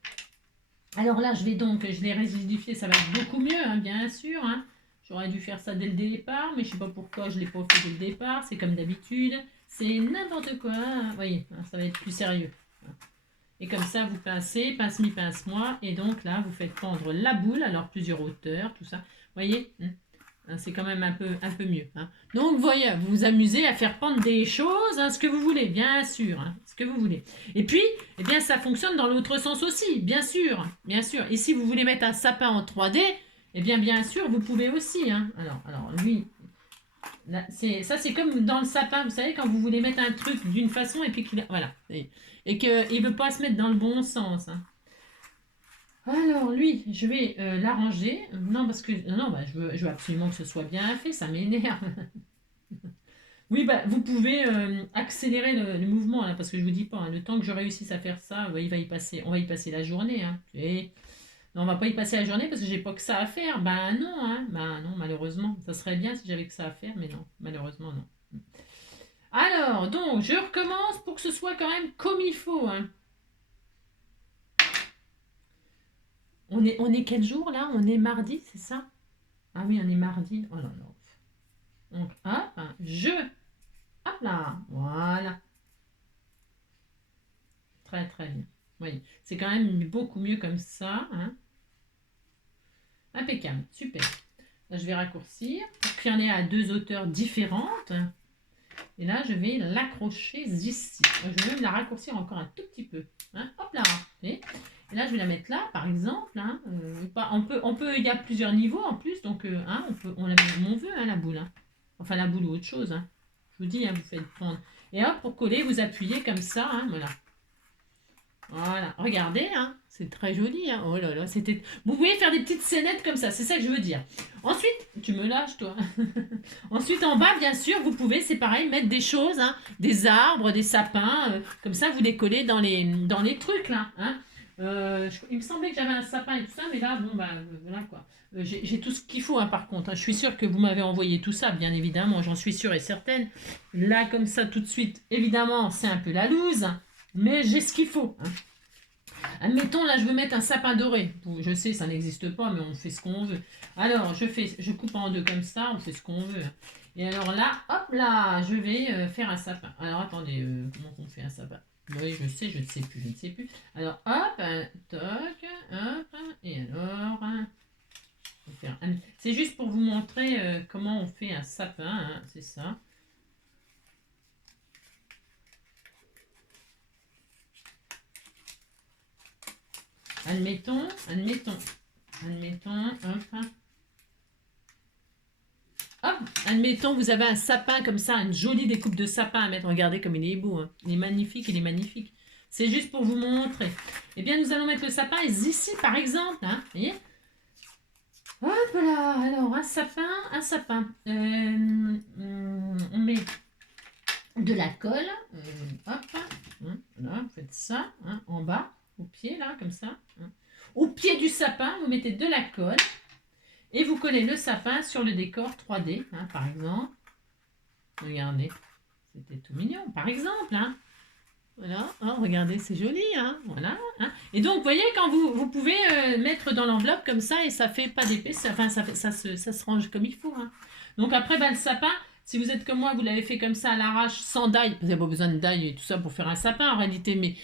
Alors là, je l'ai résidifié, ça va être beaucoup mieux, hein, bien sûr, hein. J'aurais dû faire ça dès le départ, mais je sais pas pourquoi je ne l'ai pas fait dès le départ. C'est comme d'habitude. C'est n'importe quoi. Vous voyez, ça va être plus sérieux. Et comme ça, vous pincez, pince-mi, pince-moi. Et donc là, vous faites pendre la boule, alors plusieurs hauteurs, tout ça. Vous voyez, c'est quand même un peu mieux. Hein. Donc, vous voyez, vous vous amusez à faire pendre des choses, hein, ce que vous voulez, bien sûr. Hein, ce que vous voulez. Et puis, eh bien, ça fonctionne dans l'autre sens aussi, bien sûr. Bien sûr. Et si vous voulez mettre un sapin en 3D, eh bien sûr, vous pouvez aussi. Hein. Alors lui, là, ça c'est comme dans le sapin, vous savez, quand vous voulez mettre un truc d'une façon et puis qu'il... Voilà. Et qu'il ne veut pas se mettre dans le bon sens. Hein. Alors lui, je vais l'arranger. Non, parce que... Non, bah, je veux absolument que ce soit bien fait, ça m'énerve. Oui, bah, vous pouvez accélérer le mouvement, là, parce que je vous dis pas, hein, le temps que je réussisse à faire ça, on va y passer la journée. Hein. Et... Non, on va pas y passer la journée parce que j'ai pas que ça à faire. Ben non, hein. Ben non, malheureusement. Ça serait bien si j'avais que ça à faire, mais non, malheureusement non. Alors, donc, je recommence pour que ce soit quand même comme il faut. Hein. On est quel jour là? On est mardi, c'est ça? Ah oui, on est mardi. Oh là là. Donc, hop, hein, hop là, voilà. Très très bien. Oui, c'est quand même beaucoup mieux comme ça. Hein. Impeccable, super. Là, je vais raccourcir pour qu'il y en ait à deux hauteurs différentes. Et là, je vais l'accrocher ici. Je vais même la raccourcir encore un tout petit peu. Hein. Hop là. Et là, je vais la mettre là, par exemple. Hein. Il y a plusieurs niveaux en plus. Donc, hein, on la met comme on veut, hein, la boule. Hein. Enfin, la boule ou autre chose. Hein. Je vous dis, hein, vous faites prendre. Et hop, pour coller, vous appuyez comme ça. Hein, voilà. Voilà, regardez, hein, c'est très joli. Hein. Oh là là, c'était. Vous pouvez faire des petites scénettes comme ça, c'est ça que je veux dire. Ensuite, tu me lâches, toi. Ensuite, en bas, bien sûr, vous pouvez, c'est pareil, mettre des choses, hein, des arbres, des sapins, comme ça, vous les collez dans les trucs, là. Hein. Il me semblait que j'avais un sapin et tout ça, mais là, bon, bah, voilà quoi. J'ai tout ce qu'il faut, hein, par contre. Hein. Je suis sûre que vous m'avez envoyé tout ça, bien évidemment, j'en suis sûre et certaine. Là, comme ça, tout de suite, évidemment, c'est un peu la loose. Mais j'ai ce qu'il faut. Hein. Admettons, là, je veux mettre un sapin doré. Je sais, ça n'existe pas, mais on fait ce qu'on veut. Alors, je coupe en deux comme ça, on fait ce qu'on veut. Et alors là, hop là, je vais faire un sapin. Alors, attendez, comment on fait un sapin? Oui, je sais, je ne sais plus, je ne sais plus. Alors, hop, toc, hop, et alors... C'est juste pour vous montrer comment on fait un sapin, hein, c'est ça. Admettons, hop. Hop, admettons, vous avez un sapin comme ça, une jolie découpe de sapin à mettre. Regardez comme il est beau, hein. Il est magnifique, C'est juste pour vous montrer. Eh bien, nous allons mettre le sapin ici, par exemple, hein. Vous voyez? Hop là, alors, un sapin. On met de la colle, hop, voilà, vous faites ça, hein, en bas. Au pied, là, comme ça. Au pied du sapin, vous mettez de la colle et vous collez le sapin sur le décor 3D, hein, par exemple. Regardez, c'était tout mignon, par exemple, hein. Voilà, oh, regardez, c'est joli, hein, voilà. Hein. Et donc, vous voyez, quand vous pouvez mettre dans l'enveloppe comme ça, et ça fait pas d'épais, enfin, ça se range comme il faut. Hein. Donc après, bah, le sapin, si vous êtes comme moi, vous l'avez fait comme ça à l'arrache, sans daille, vous n'avez pas besoin de daille et tout ça pour faire un sapin en réalité, mais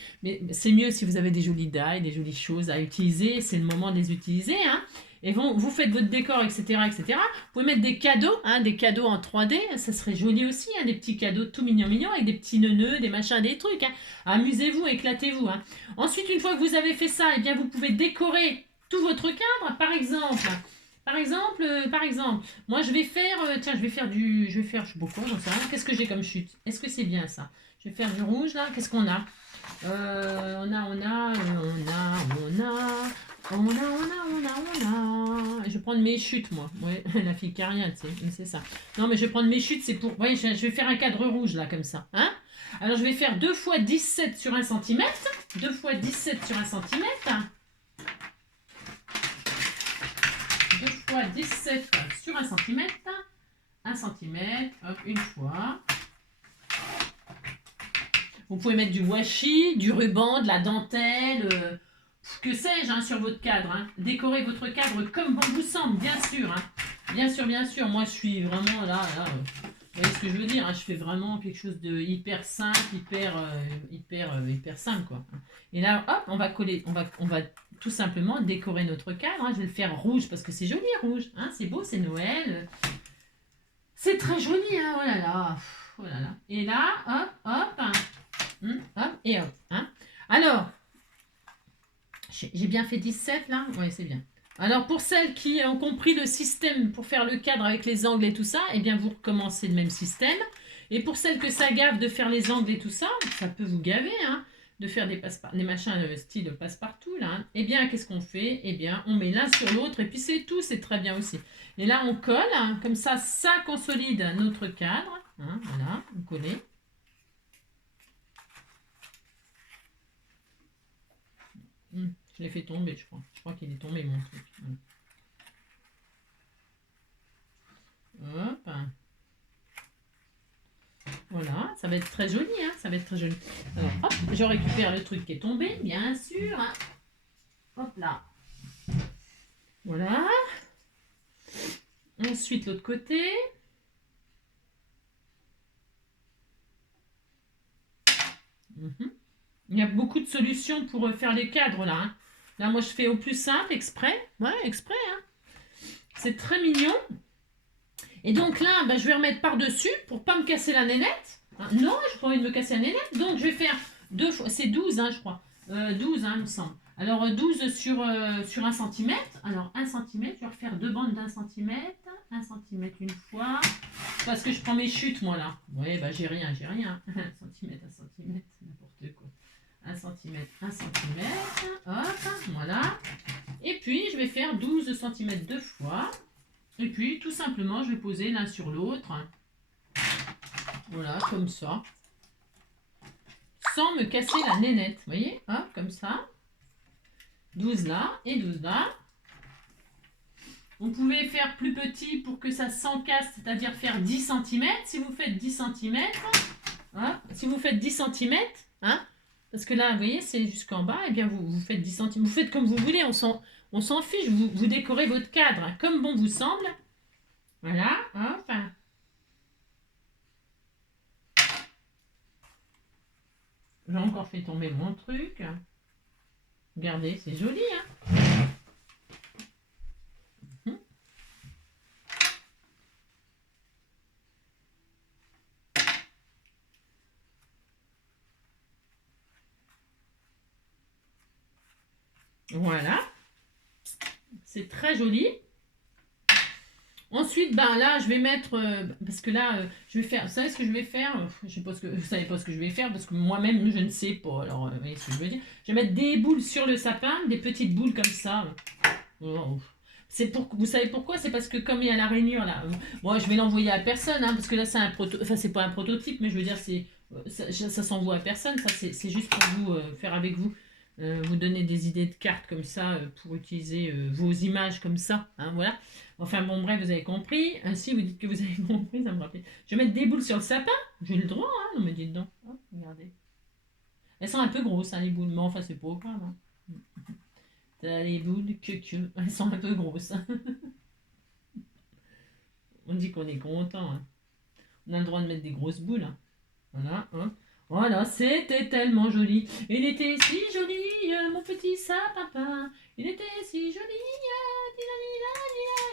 c'est mieux si vous avez des jolies dailles, des jolies choses à utiliser, c'est le moment de les utiliser, hein. Et vous faites votre décor, etc., etc. Vous pouvez mettre des cadeaux en 3D, ça serait joli aussi, hein, des petits cadeaux tout mignons, mignons, avec des petits neuneux, des machins, des trucs. Hein. Amusez-vous, éclatez-vous. Hein. Ensuite, une fois que vous avez fait ça, eh bien, vous pouvez décorer tout votre cadre. Par exemple, moi je vais faire, tiens, je je suis beaucoup, j'en sais rien. Qu'est-ce que j'ai comme chute? Est-ce que c'est bien ça? Je vais faire du rouge là. Qu'est-ce qu'on a? Je vais prendre mes chutes, moi. Ouais, la fille qui a rien, tu sais, c'est ça. Non, mais je vais prendre mes chutes, c'est pour. Vous voyez, je vais faire un cadre rouge là, comme ça. Hein? Alors, je vais faire 2 fois 17 sur 1 cm. 2 fois 17 sur 1 cm. 2 fois 17 sur 1 cm. 1 cm, hop, une fois. Vous pouvez mettre du washi, du ruban, de la dentelle, que sais-je, hein, sur votre cadre. Hein. Décorez votre cadre comme bon vous semble, bien sûr. Hein. Bien sûr, bien sûr. Moi, je suis vraiment là. Vous voyez ce que je veux dire, hein. Je fais vraiment quelque chose de hyper simple, hyper simple, quoi. Et là, hop, on va coller, on va tout simplement décorer notre cadre. Hein. Je vais le faire rouge parce que c'est joli, rouge. Hein. C'est beau, c'est Noël. C'est très joli, hein. Oh là là. Oh là là. Et là, hop, hop. Hop et hop. Hein. Alors, j'ai bien fait 17 là? Oui, c'est bien. Alors, pour celles qui ont compris le système pour faire le cadre avec les angles et tout ça, eh bien, vous recommencez le même système. Et pour celles que ça gave de faire les angles et tout ça, ça peut vous gaver, hein, de faire des machins style passe-partout, là. Hein. Eh bien, qu'est-ce qu'on fait? Eh bien, on met l'un sur l'autre et puis c'est tout, c'est très bien aussi. Et là, on colle, hein, comme ça consolide notre cadre. Hein, voilà, vous collez. Je l'ai fait tomber, je crois. Je crois qu'il est tombé, mon truc. Hop. Voilà, ça va être très joli, hein. Ça va être très joli. Alors, hop, je récupère le truc qui est tombé, bien sûr. Hein. Hop là. Voilà. Ensuite, l'autre côté. Il y a beaucoup de solutions pour faire les cadres, là. Hein. Là, moi, je fais au plus simple, exprès. Ouais, exprès. Hein. C'est très mignon. Et donc là, bah, je vais remettre par-dessus pour pas me casser la nénette. Hein, non, je n'ai pas envie de me casser la nénette. Donc, je vais faire 2 fois. C'est 12, hein, je crois. 12, hein, il me semble. Alors, 12 sur 1 cm. Alors, 1 cm, je vais refaire 2 bandes d'1 cm. 1 cm une fois. Parce que je prends mes chutes, moi, là. Ouais, bah, j'ai rien. 1 cm, 1 cm, n'importe quoi. 1 cm, 1 cm. Hop, voilà. Et puis, je vais faire 12 cm 2 fois. Et puis, tout simplement, je vais poser l'un sur l'autre. Voilà, comme ça. Sans me casser la nénette. Vous voyez? Hop, comme ça. 12 là et 12 là. Vous pouvez faire plus petit pour que ça s'encasse, c'est-à-dire faire 10 cm. Si vous faites 10 cm, hein, si vous faites 10 cm, hein, parce que là, vous voyez, c'est jusqu'en bas, et bien vous faites 10 cm. Vous faites comme vous voulez, on s'en fiche. Vous décorez votre cadre hein, comme bon vous semble. Voilà, hop. J'ai encore fait tomber mon truc. Regardez, c'est joli, hein. Voilà. C'est très joli. Ensuite, ben là, je vais mettre, parce que là, je vais faire, vous savez ce que je vais faire? Je sais pas ce que, vous savez pas ce que je vais faire, parce que moi-même, je ne sais pas. Alors, vous voyez ce que je veux dire? Je vais mettre des boules sur le sapin, des petites boules comme ça. Oh. Vous savez pourquoi? C'est parce que comme il y a la rainure là, moi je vais l'envoyer à personne, hein, parce que là c'est un enfin c'est pas un prototype, mais je veux dire ça s'envoie à personne, ça c'est juste pour vous faire avec vous. vous donner des idées de cartes comme ça pour utiliser vos images comme ça. Hein, voilà. Enfin bon, bref, vous avez compris. Si vous dites que vous avez compris, ça me rappelle. Je vais mettre des boules sur le sapin. J'ai le droit, hein, non mais dites donc. Oh, regardez. Elles sont un peu grosses, hein, les boules, mais enfin, c'est pas grave. Hein. T'as les boules, que. Elles sont un peu grosses. On dit qu'on est content. Hein. On a le droit de mettre des grosses boules. Hein. Voilà, hein. Voilà, c'était tellement joli. Il était si joli, mon petit sapin. Il était si joli,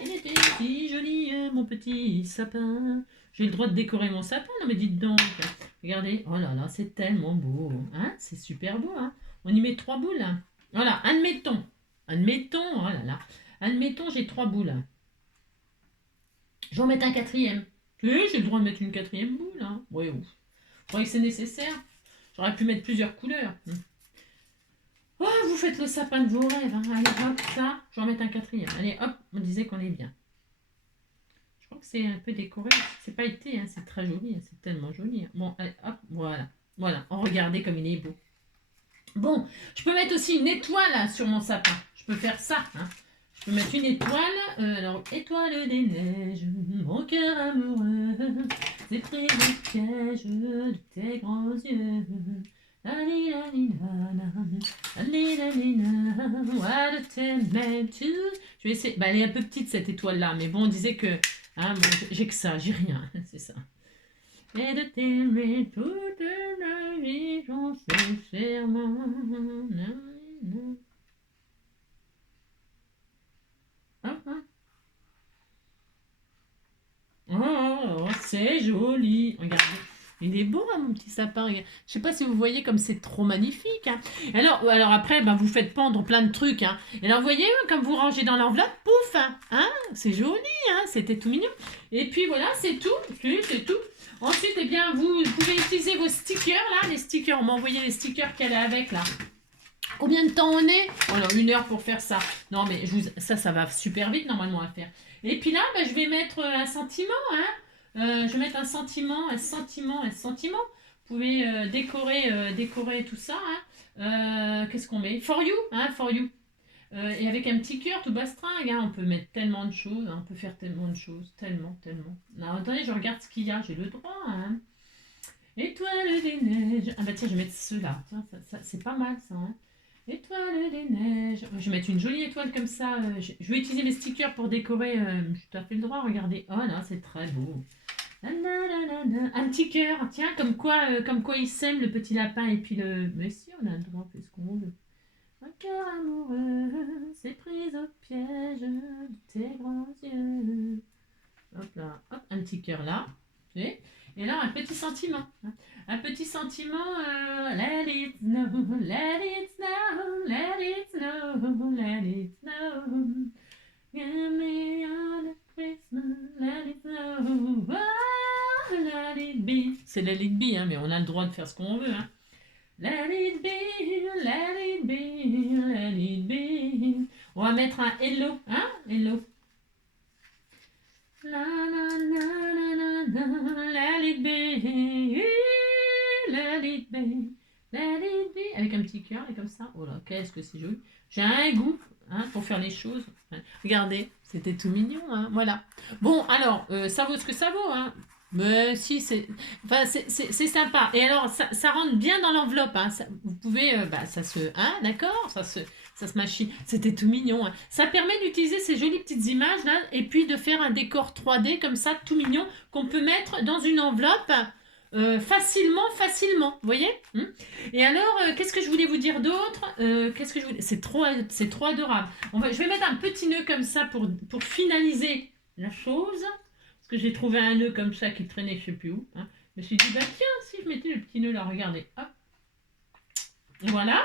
il était si joli, mon petit sapin. J'ai le droit de décorer mon sapin, non mais dites donc. Regardez, oh là là, c'est tellement beau. Hein, c'est super beau. Hein. On y met 3 boules. Hein. Voilà, admettons. Admettons, oh là là. Admettons, j'ai 3 boules. Je vais en mettre un quatrième. Oui, j'ai le droit de mettre une quatrième boule. Hein. Ouais, ouf. Vous croyez que c'est nécessaire? J'aurais pu mettre plusieurs couleurs. Oh, vous faites le sapin de vos rêves. Hein. Allez, hop, ça, je vais en mettre un quatrième. Allez, hop, on disait qu'on est bien. Je crois que c'est un peu décoré. C'est pas été, hein. C'est très joli. Hein. C'est tellement joli. Hein. Bon, allez, hop, voilà. Voilà, oh, regardez comme il est beau. Bon, je peux mettre aussi une étoile sur mon sapin. Je peux faire ça. Hein. Je peux mettre une étoile. Alors, étoile des neiges, mon cœur amoureux, c'est pris au piège de tes grands yeux. Moi de t'aimer tout. Je vais essayer. Bah, elle est un peu petite cette étoile là, mais bon, on disait que. Hein, bon, j'ai que ça, j'ai rien, c'est ça. Et de t'aimer toute la vie, j'en suis serment. Oh, c'est joli. Regardez. Il est beau, hein, mon petit sapin. Regarde. Je sais pas si vous voyez comme c'est trop magnifique. Hein. Alors après, ben, vous faites pendre plein de trucs. Hein. Et alors, vous voyez, comme vous rangez dans l'enveloppe, pouf, hein, c'est joli, hein, c'était tout mignon. Et puis voilà, c'est tout. C'est tout. Ensuite, eh bien, vous pouvez utiliser vos stickers, là, les stickers. On m'a envoyé les stickers qu'elle a avec, là. Combien de temps on est? Voilà, 1 heure pour faire ça. Non, mais ça va super vite, normalement, à faire. Et puis là, ben, je vais mettre un sentiment, hein. Je vais mettre un sentiment. Vous pouvez décorer tout ça. Hein. Qu'est-ce qu'on met? For you, hein, for you. Et avec un petit cœur tout bastringue, hein, on peut mettre tellement de choses, hein, on peut faire tellement de choses, tellement. Non, attendez, je regarde ce qu'il y a, j'ai le droit. Hein. Étoile des neiges. Ah bah tiens, je vais mettre ceux-là. Tiens, ça, c'est pas mal ça. Hein. Étoile des neiges. Je vais mettre une jolie étoile comme ça. Je vais utiliser mes stickers pour décorer. J'ai tout à fait le droit, regardez. Oh là, c'est très beau. Un petit cœur, tiens, comme quoi il s'aime le petit lapin et puis le... Mais si, on a le droit, on fait ce qu'on veut. Un cœur amoureux s'est pris au piège de tes grands yeux. Hop là, hop, un petit cœur là. Et là, un petit sentiment. Un petit sentiment, let it snow, let it snow, let it snow, let it snow. Give me all the Christmas, let it snow, oh, let it be. C'est let it be, hein, mais on a le droit de faire ce qu'on veut. Hein. Let it be, let it be, let it be. On va mettre un hello, hein, hello. La, la, la, la, la, let it be, let it be, let it be. Avec un petit cœur, et comme ça. Oh là, qu'est-ce que c'est joli. J'ai un goût hein, pour faire les choses. Regardez, c'était tout mignon. Hein, voilà. Bon, alors, ça vaut ce que ça vaut. Hein. Mais si, c'est sympa. Et alors, ça rentre bien dans l'enveloppe. Hein. Vous pouvez, ça se... Hein, d'accord, ça se machine. C'était tout mignon. Hein. Ça permet d'utiliser ces jolies petites images là et puis de faire un décor 3D comme ça, tout mignon, qu'on peut mettre dans une enveloppe facilement. Vous voyez Et alors, qu'est-ce que je voulais vous dire d'autre C'est trop adorable. Je vais mettre un petit nœud comme ça pour finaliser la chose. Parce que j'ai trouvé un nœud comme ça qui traînait je sais plus où. Hein. Je me suis dit, bah tiens, si je mettais le petit nœud là, regardez. Hop. Voilà.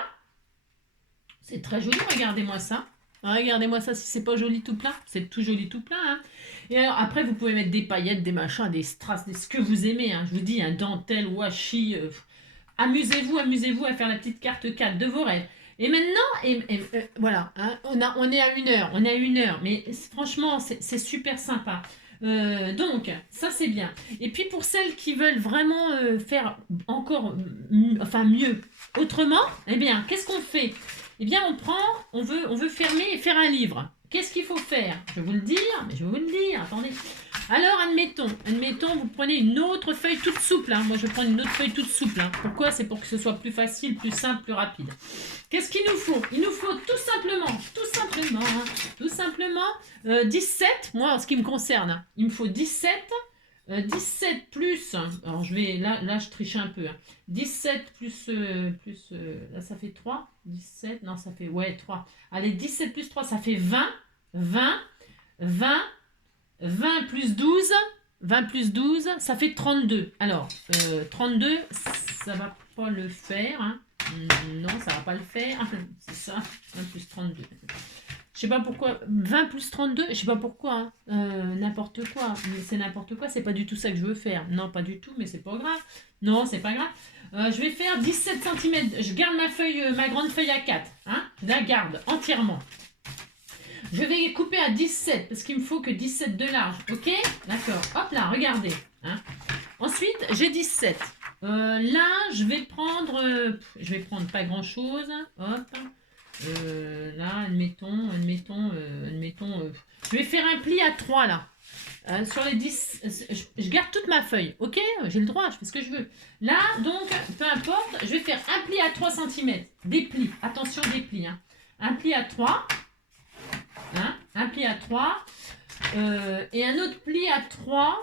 C'est très joli, regardez-moi ça. Regardez-moi ça, si c'est pas joli tout plein. C'est tout joli tout plein. Hein. Et alors, après, vous pouvez mettre des paillettes, des machins, des strass, ce que vous aimez. Hein. Je vous dis, un dentelle, washi. Amusez-vous à faire la petite carte 4 de vos rêves. Et maintenant, voilà, hein, on est à 1 heure. Mais franchement, c'est super sympa. Donc, ça c'est bien. Et puis pour celles qui veulent vraiment faire encore enfin mieux, autrement, eh bien, qu'est-ce qu'on fait? Eh bien, on veut fermer et faire un livre. Qu'est-ce qu'il faut faire? Je vais vous le dire, mais je vais vous le dire, attendez. Alors, admettons, vous prenez une autre feuille toute souple. Hein. Moi, je prends une autre feuille toute souple. Hein. Pourquoi? C'est pour que ce soit plus facile, plus simple, plus rapide. Qu'est-ce qu'il nous faut? Il nous faut tout simplement, 17. Moi, en ce qui me concerne, hein, il me faut 17. 17 plus, alors là je triche un peu. Hein. 17 plus, là ça fait 3. 17, non, ça fait, ouais, 3. Allez, 17 plus 3, ça fait 20. 20 plus 12, 20 plus 12, ça fait 32. Alors, 32, ça va pas le faire. Hein. Non, ça va pas le faire. C'est ça, 20 plus 32. Je sais pas pourquoi. 20 plus 32, je sais pas pourquoi. Hein. N'importe quoi. C'est n'importe quoi, c'est pas du tout ça que je veux faire. Non, pas du tout, mais c'est pas grave. Non, c'est pas grave. Je vais faire 17 cm. Je garde ma grande feuille à 4. Hein. Je la garde entièrement. Je vais couper à 17 parce qu'il me faut que 17 de large. Ok? D'accord. Hop là, regardez. Hein. Ensuite, j'ai 17. Là, je vais prendre pas grand chose. Hop. Là, admettons. Je vais faire un pli à 3 là. Sur les 10, je garde toute ma feuille. Ok? J'ai le droit, je fais ce que je veux. Là, donc, peu importe, je vais faire un pli à 3 cm. Des plis. Attention, des plis. Hein. Un pli à 3. Hein, un pli à 3 et un autre pli à 3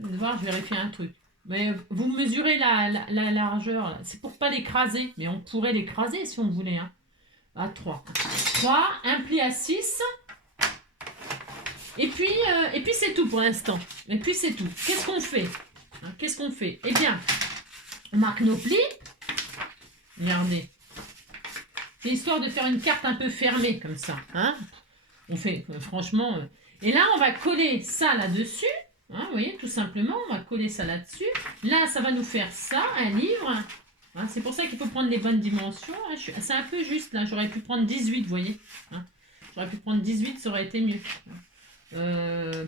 voir, je vérifie un truc, mais vous mesurez la largeur, c'est pour pas l'écraser, mais on pourrait l'écraser si on voulait, hein. À 3, un pli à 6 et puis c'est tout pour l'instant, et puis c'est tout. Qu'est-ce qu'on fait, hein, qu'est-ce qu'on fait? Eh bien, on marque nos plis, regardez. C'est histoire de faire une carte un peu fermée comme ça. Hein, on fait franchement. Et là, on va coller ça là-dessus. Hein, vous voyez, tout simplement, on va coller ça là-dessus. Là, ça va nous faire ça, un livre. Hein, c'est pour ça qu'il faut prendre les bonnes dimensions. Hein, c'est un peu juste là. J'aurais pu prendre 18, vous voyez. Hein, j'aurais pu prendre 18, ça aurait été mieux.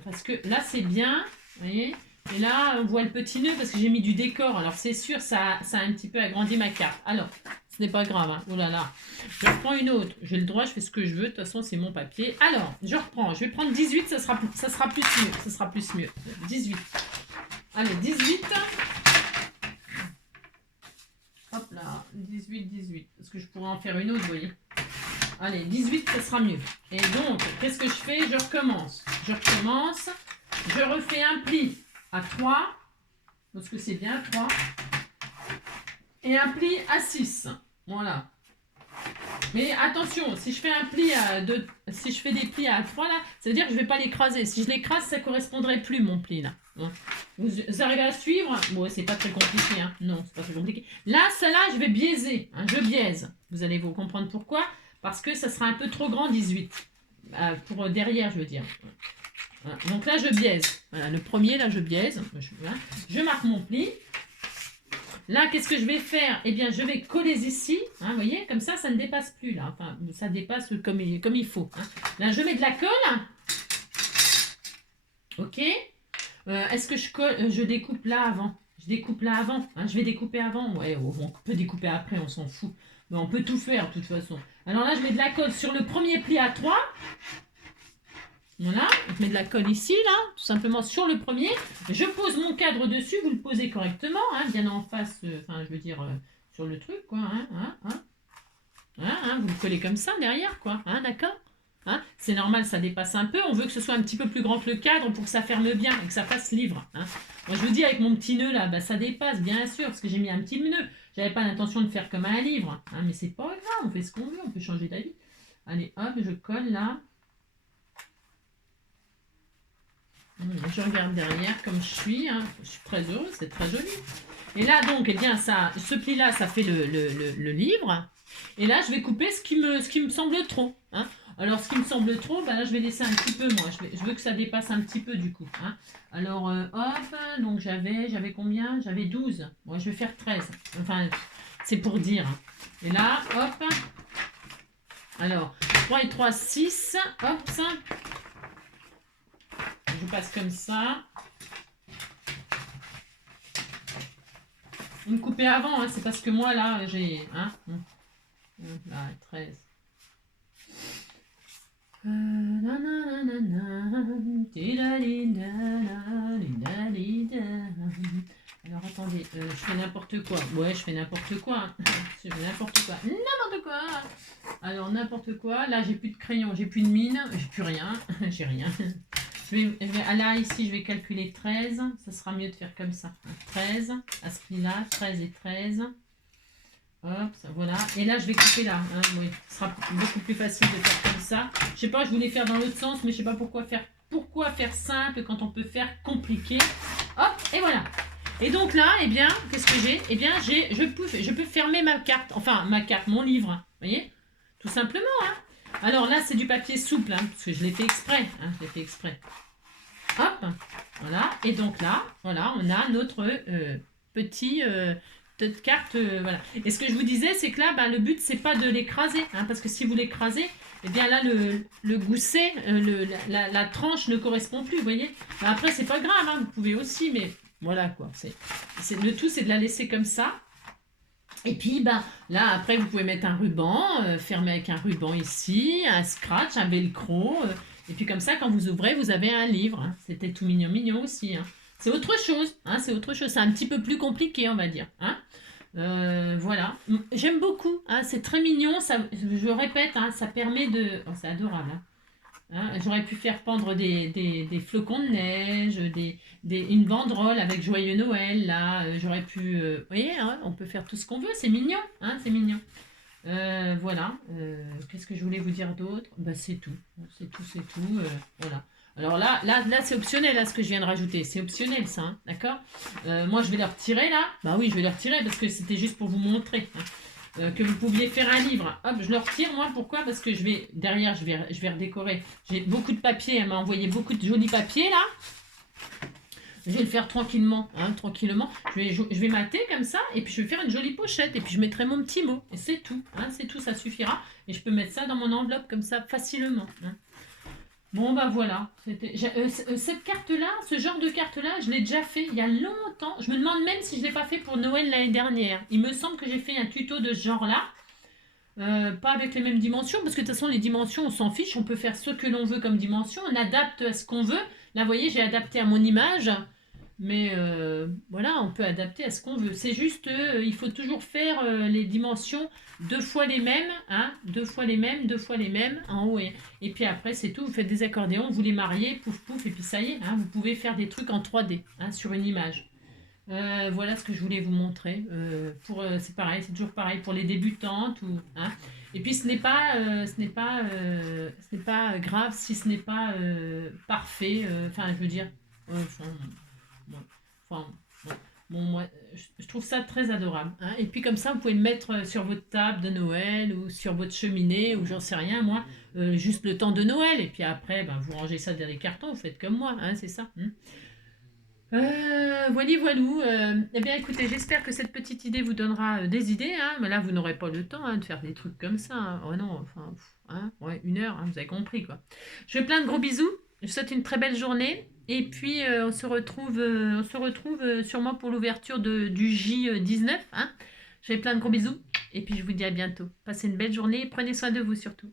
Parce que là, c'est bien. Vous voyez. Et là, on voit le petit nœud parce que j'ai mis du décor. Alors, c'est sûr, ça a un petit peu agrandi ma carte. Alors, ce n'est pas grave. Hein. Oh là là. Je reprends une autre. J'ai le droit, je fais ce que je veux. De toute façon, c'est mon papier. Alors, je reprends. Je vais prendre 18. Ça sera plus mieux. Ça sera plus mieux. 18. Allez, 18. Hop là. 18. Parce que je pourrais en faire une autre, vous voyez. Allez, 18, ça sera mieux. Et donc, qu'est-ce que je fais? Je recommence. Je refais un pli à 3, parce que c'est bien 3, et un pli à 6. Voilà. Mais attention, si je fais un pli à 2, si je fais des plis à 3 là, ça veut dire que je ne vais pas l'écraser. Si je l'écrase, ça ne correspondrait plus mon pli là. Vous arrivez à suivre? Bon, c'est pas très compliqué, hein. Non, c'est pas très compliqué. Là, celle-là, je vais biaiser. Hein, je biaise. Vous allez vous comprendre pourquoi. Parce que ça sera un peu trop grand, 18. Pour derrière, je veux dire. Voilà. Donc là, je biaise. Voilà, le premier, là, je biaise. Je marque mon pli. Là, qu'est-ce que je vais faire? Eh bien, je vais coller ici. Hein, vous voyez, comme ça ne dépasse plus. Là. Enfin, ça dépasse comme il faut. Hein. Là, je mets de la colle. Ok. Est-ce que je découpe là avant? Je découpe là avant. Hein, je vais découper avant. Ouais, on peut découper après, on s'en fout. Mais on peut tout faire, de toute façon. Alors là, je mets de la colle sur le premier pli à 3. Voilà, je mets de la colle ici, là, tout simplement sur le premier. Je pose mon cadre dessus, vous le posez correctement, hein, bien en face, enfin, je veux dire, sur le truc, quoi. Vous le collez comme ça, derrière, quoi. Hein, d'accord? Hein, c'est normal, ça dépasse un peu. On veut que ce soit un petit peu plus grand que le cadre pour que ça ferme bien et que ça fasse livre. Hein. Moi, je vous dis, avec mon petit nœud, là, bah, ça dépasse, bien sûr, parce que j'ai mis un petit nœud. J'avais pas l'intention de faire comme un livre. Hein, mais c'est pas grave, on fait ce qu'on veut, on peut changer d'avis. Allez, hop, je colle, là. Je regarde derrière comme je suis. Hein. Je suis très heureuse, c'est très joli. Et là, donc, eh bien, ça, ce pli-là, ça fait le livre. Et là, je vais couper ce qui me semble trop. Hein. Alors, ce qui me semble trop, bah, là, je vais laisser un petit peu, moi. Je veux que ça dépasse un petit peu, du coup. Hein. Alors, hop, donc j'avais combien? J'avais 12. Moi, je vais faire 13. Enfin, c'est pour dire. Et là, hop. Alors, 3 et 3, 6. Hop, 5. passe comme ça. Vous me coupez avant, hein, c'est parce que moi là j'ai... Hein, là, 13. Alors attendez, je fais n'importe quoi. Ouais, je fais n'importe quoi. Hein. Je fais n'importe quoi. N'importe quoi. Alors n'importe quoi. Là, j'ai plus de crayon, j'ai plus de mine, j'ai plus rien. J'ai rien. Là, ici, je vais calculer 13. Ça sera mieux de faire comme ça. 13, à ce prix-là, 13 et 13. Hop, ça, voilà. Et là, je vais couper là. Hein, oui, ce sera beaucoup plus facile de faire comme ça. Je sais pas, je voulais faire dans l'autre sens, mais je sais pas pourquoi faire simple quand on peut faire compliqué. Hop, et voilà. Et donc là, eh bien, qu'est-ce que j'ai? Eh bien, je peux fermer ma carte. Enfin, ma carte, mon livre. Vous voyez? Tout simplement, hein. Alors là, c'est du papier souple, hein, parce que je l'ai fait exprès. Hein, je l'ai fait exprès. Hop, voilà. Et donc là, voilà, on a notre petit carte. Voilà. Et ce que je vous disais, c'est que là, bah, le but, c'est pas de l'écraser. Hein, parce que si vous l'écrasez, eh bien là, le gousset, la tranche ne correspond plus, vous voyez. Bah, après, c'est pas grave, hein, vous pouvez aussi, mais voilà quoi. Le tout, c'est de la laisser comme ça. Et puis, bah, là, après, vous pouvez mettre un ruban, fermer avec un ruban ici, un scratch, un velcro. Et puis comme ça, quand vous ouvrez, vous avez un livre. Hein. C'était tout mignon, mignon aussi. Hein. C'est autre chose. Hein, c'est autre chose. C'est un petit peu plus compliqué, on va dire. Hein. Voilà. J'aime beaucoup. Hein. C'est très mignon. Ça, je répète, hein, ça permet de... Oh, c'est adorable. Hein. Hein, j'aurais pu faire pendre des flocons de neige, une banderole avec Joyeux Noël, là. J'aurais pu... vous voyez, hein, on peut faire tout ce qu'on veut. C'est mignon. Hein, c'est mignon. Voilà. Qu'est-ce que je voulais vous dire d'autre? Bah, c'est tout. C'est tout, c'est tout. Voilà. Alors là c'est optionnel, là, ce que je viens de rajouter. C'est optionnel, ça. Hein, d'accord? Moi, je vais le retirer, là. Bah oui, je vais le retirer parce que c'était juste pour vous montrer. Hein. Que vous pouviez faire un livre. Hop, je le retire, moi. Pourquoi? Parce que derrière, je vais redécorer. J'ai beaucoup de papier. Elle m'a envoyé beaucoup de jolis papiers, là. Je vais le faire tranquillement. Hein, tranquillement. Je vais mater comme ça. Et puis, je vais faire une jolie pochette. Et puis, je mettrai mon petit mot. Et c'est tout. Hein, c'est tout, ça suffira. Et je peux mettre ça dans mon enveloppe comme ça, facilement. Hein. Bon, bah voilà. Cette carte-là, ce genre de carte-là, je l'ai déjà fait il y a longtemps. Je me demande même si je ne l'ai pas fait pour Noël l'année dernière. Il me semble que j'ai fait un tuto de ce genre-là. Pas avec les mêmes dimensions, parce que de toute façon, les dimensions, on s'en fiche. On peut faire ce que l'on veut comme dimension. On adapte à ce qu'on veut. Là, vous voyez, j'ai adapté à mon image. Mais voilà, on peut adapter à ce qu'on veut. C'est juste, il faut toujours faire les dimensions 2 fois les mêmes, hein, 2 fois les mêmes, en haut. Et puis après, c'est tout. Vous faites des accordéons, vous les mariez, pouf pouf, et puis ça y est. Hein, vous pouvez faire des trucs en 3D, hein, sur une image. Voilà ce que je voulais vous montrer. C'est pareil, c'est toujours pareil pour les débutantes. Hein. Et puis ce n'est pas grave si ce n'est pas parfait. Enfin, je veux dire... Enfin, bon, moi, je trouve ça très adorable. Hein. Et puis comme ça, vous pouvez le mettre sur votre table de Noël ou sur votre cheminée ou j'en sais rien, moi, juste le temps de Noël. Et puis après, ben, vous rangez ça dans les cartons, vous faites comme moi, hein, c'est ça. Hein. Voilou. Eh bien, écoutez, j'espère que cette petite idée vous donnera des idées. Hein. Mais là, vous n'aurez pas le temps, hein, de faire des trucs comme ça. Hein. Oh non, enfin, hein, ouais, 1 heure, hein, vous avez compris, quoi. Je fais plein de gros bisous. Je vous souhaite une très belle journée. Et puis, on se retrouve sûrement pour l'ouverture du J19. Hein. Je fais plein de gros bisous. Et puis, je vous dis à bientôt. Passez une belle journée. Prenez soin de vous surtout.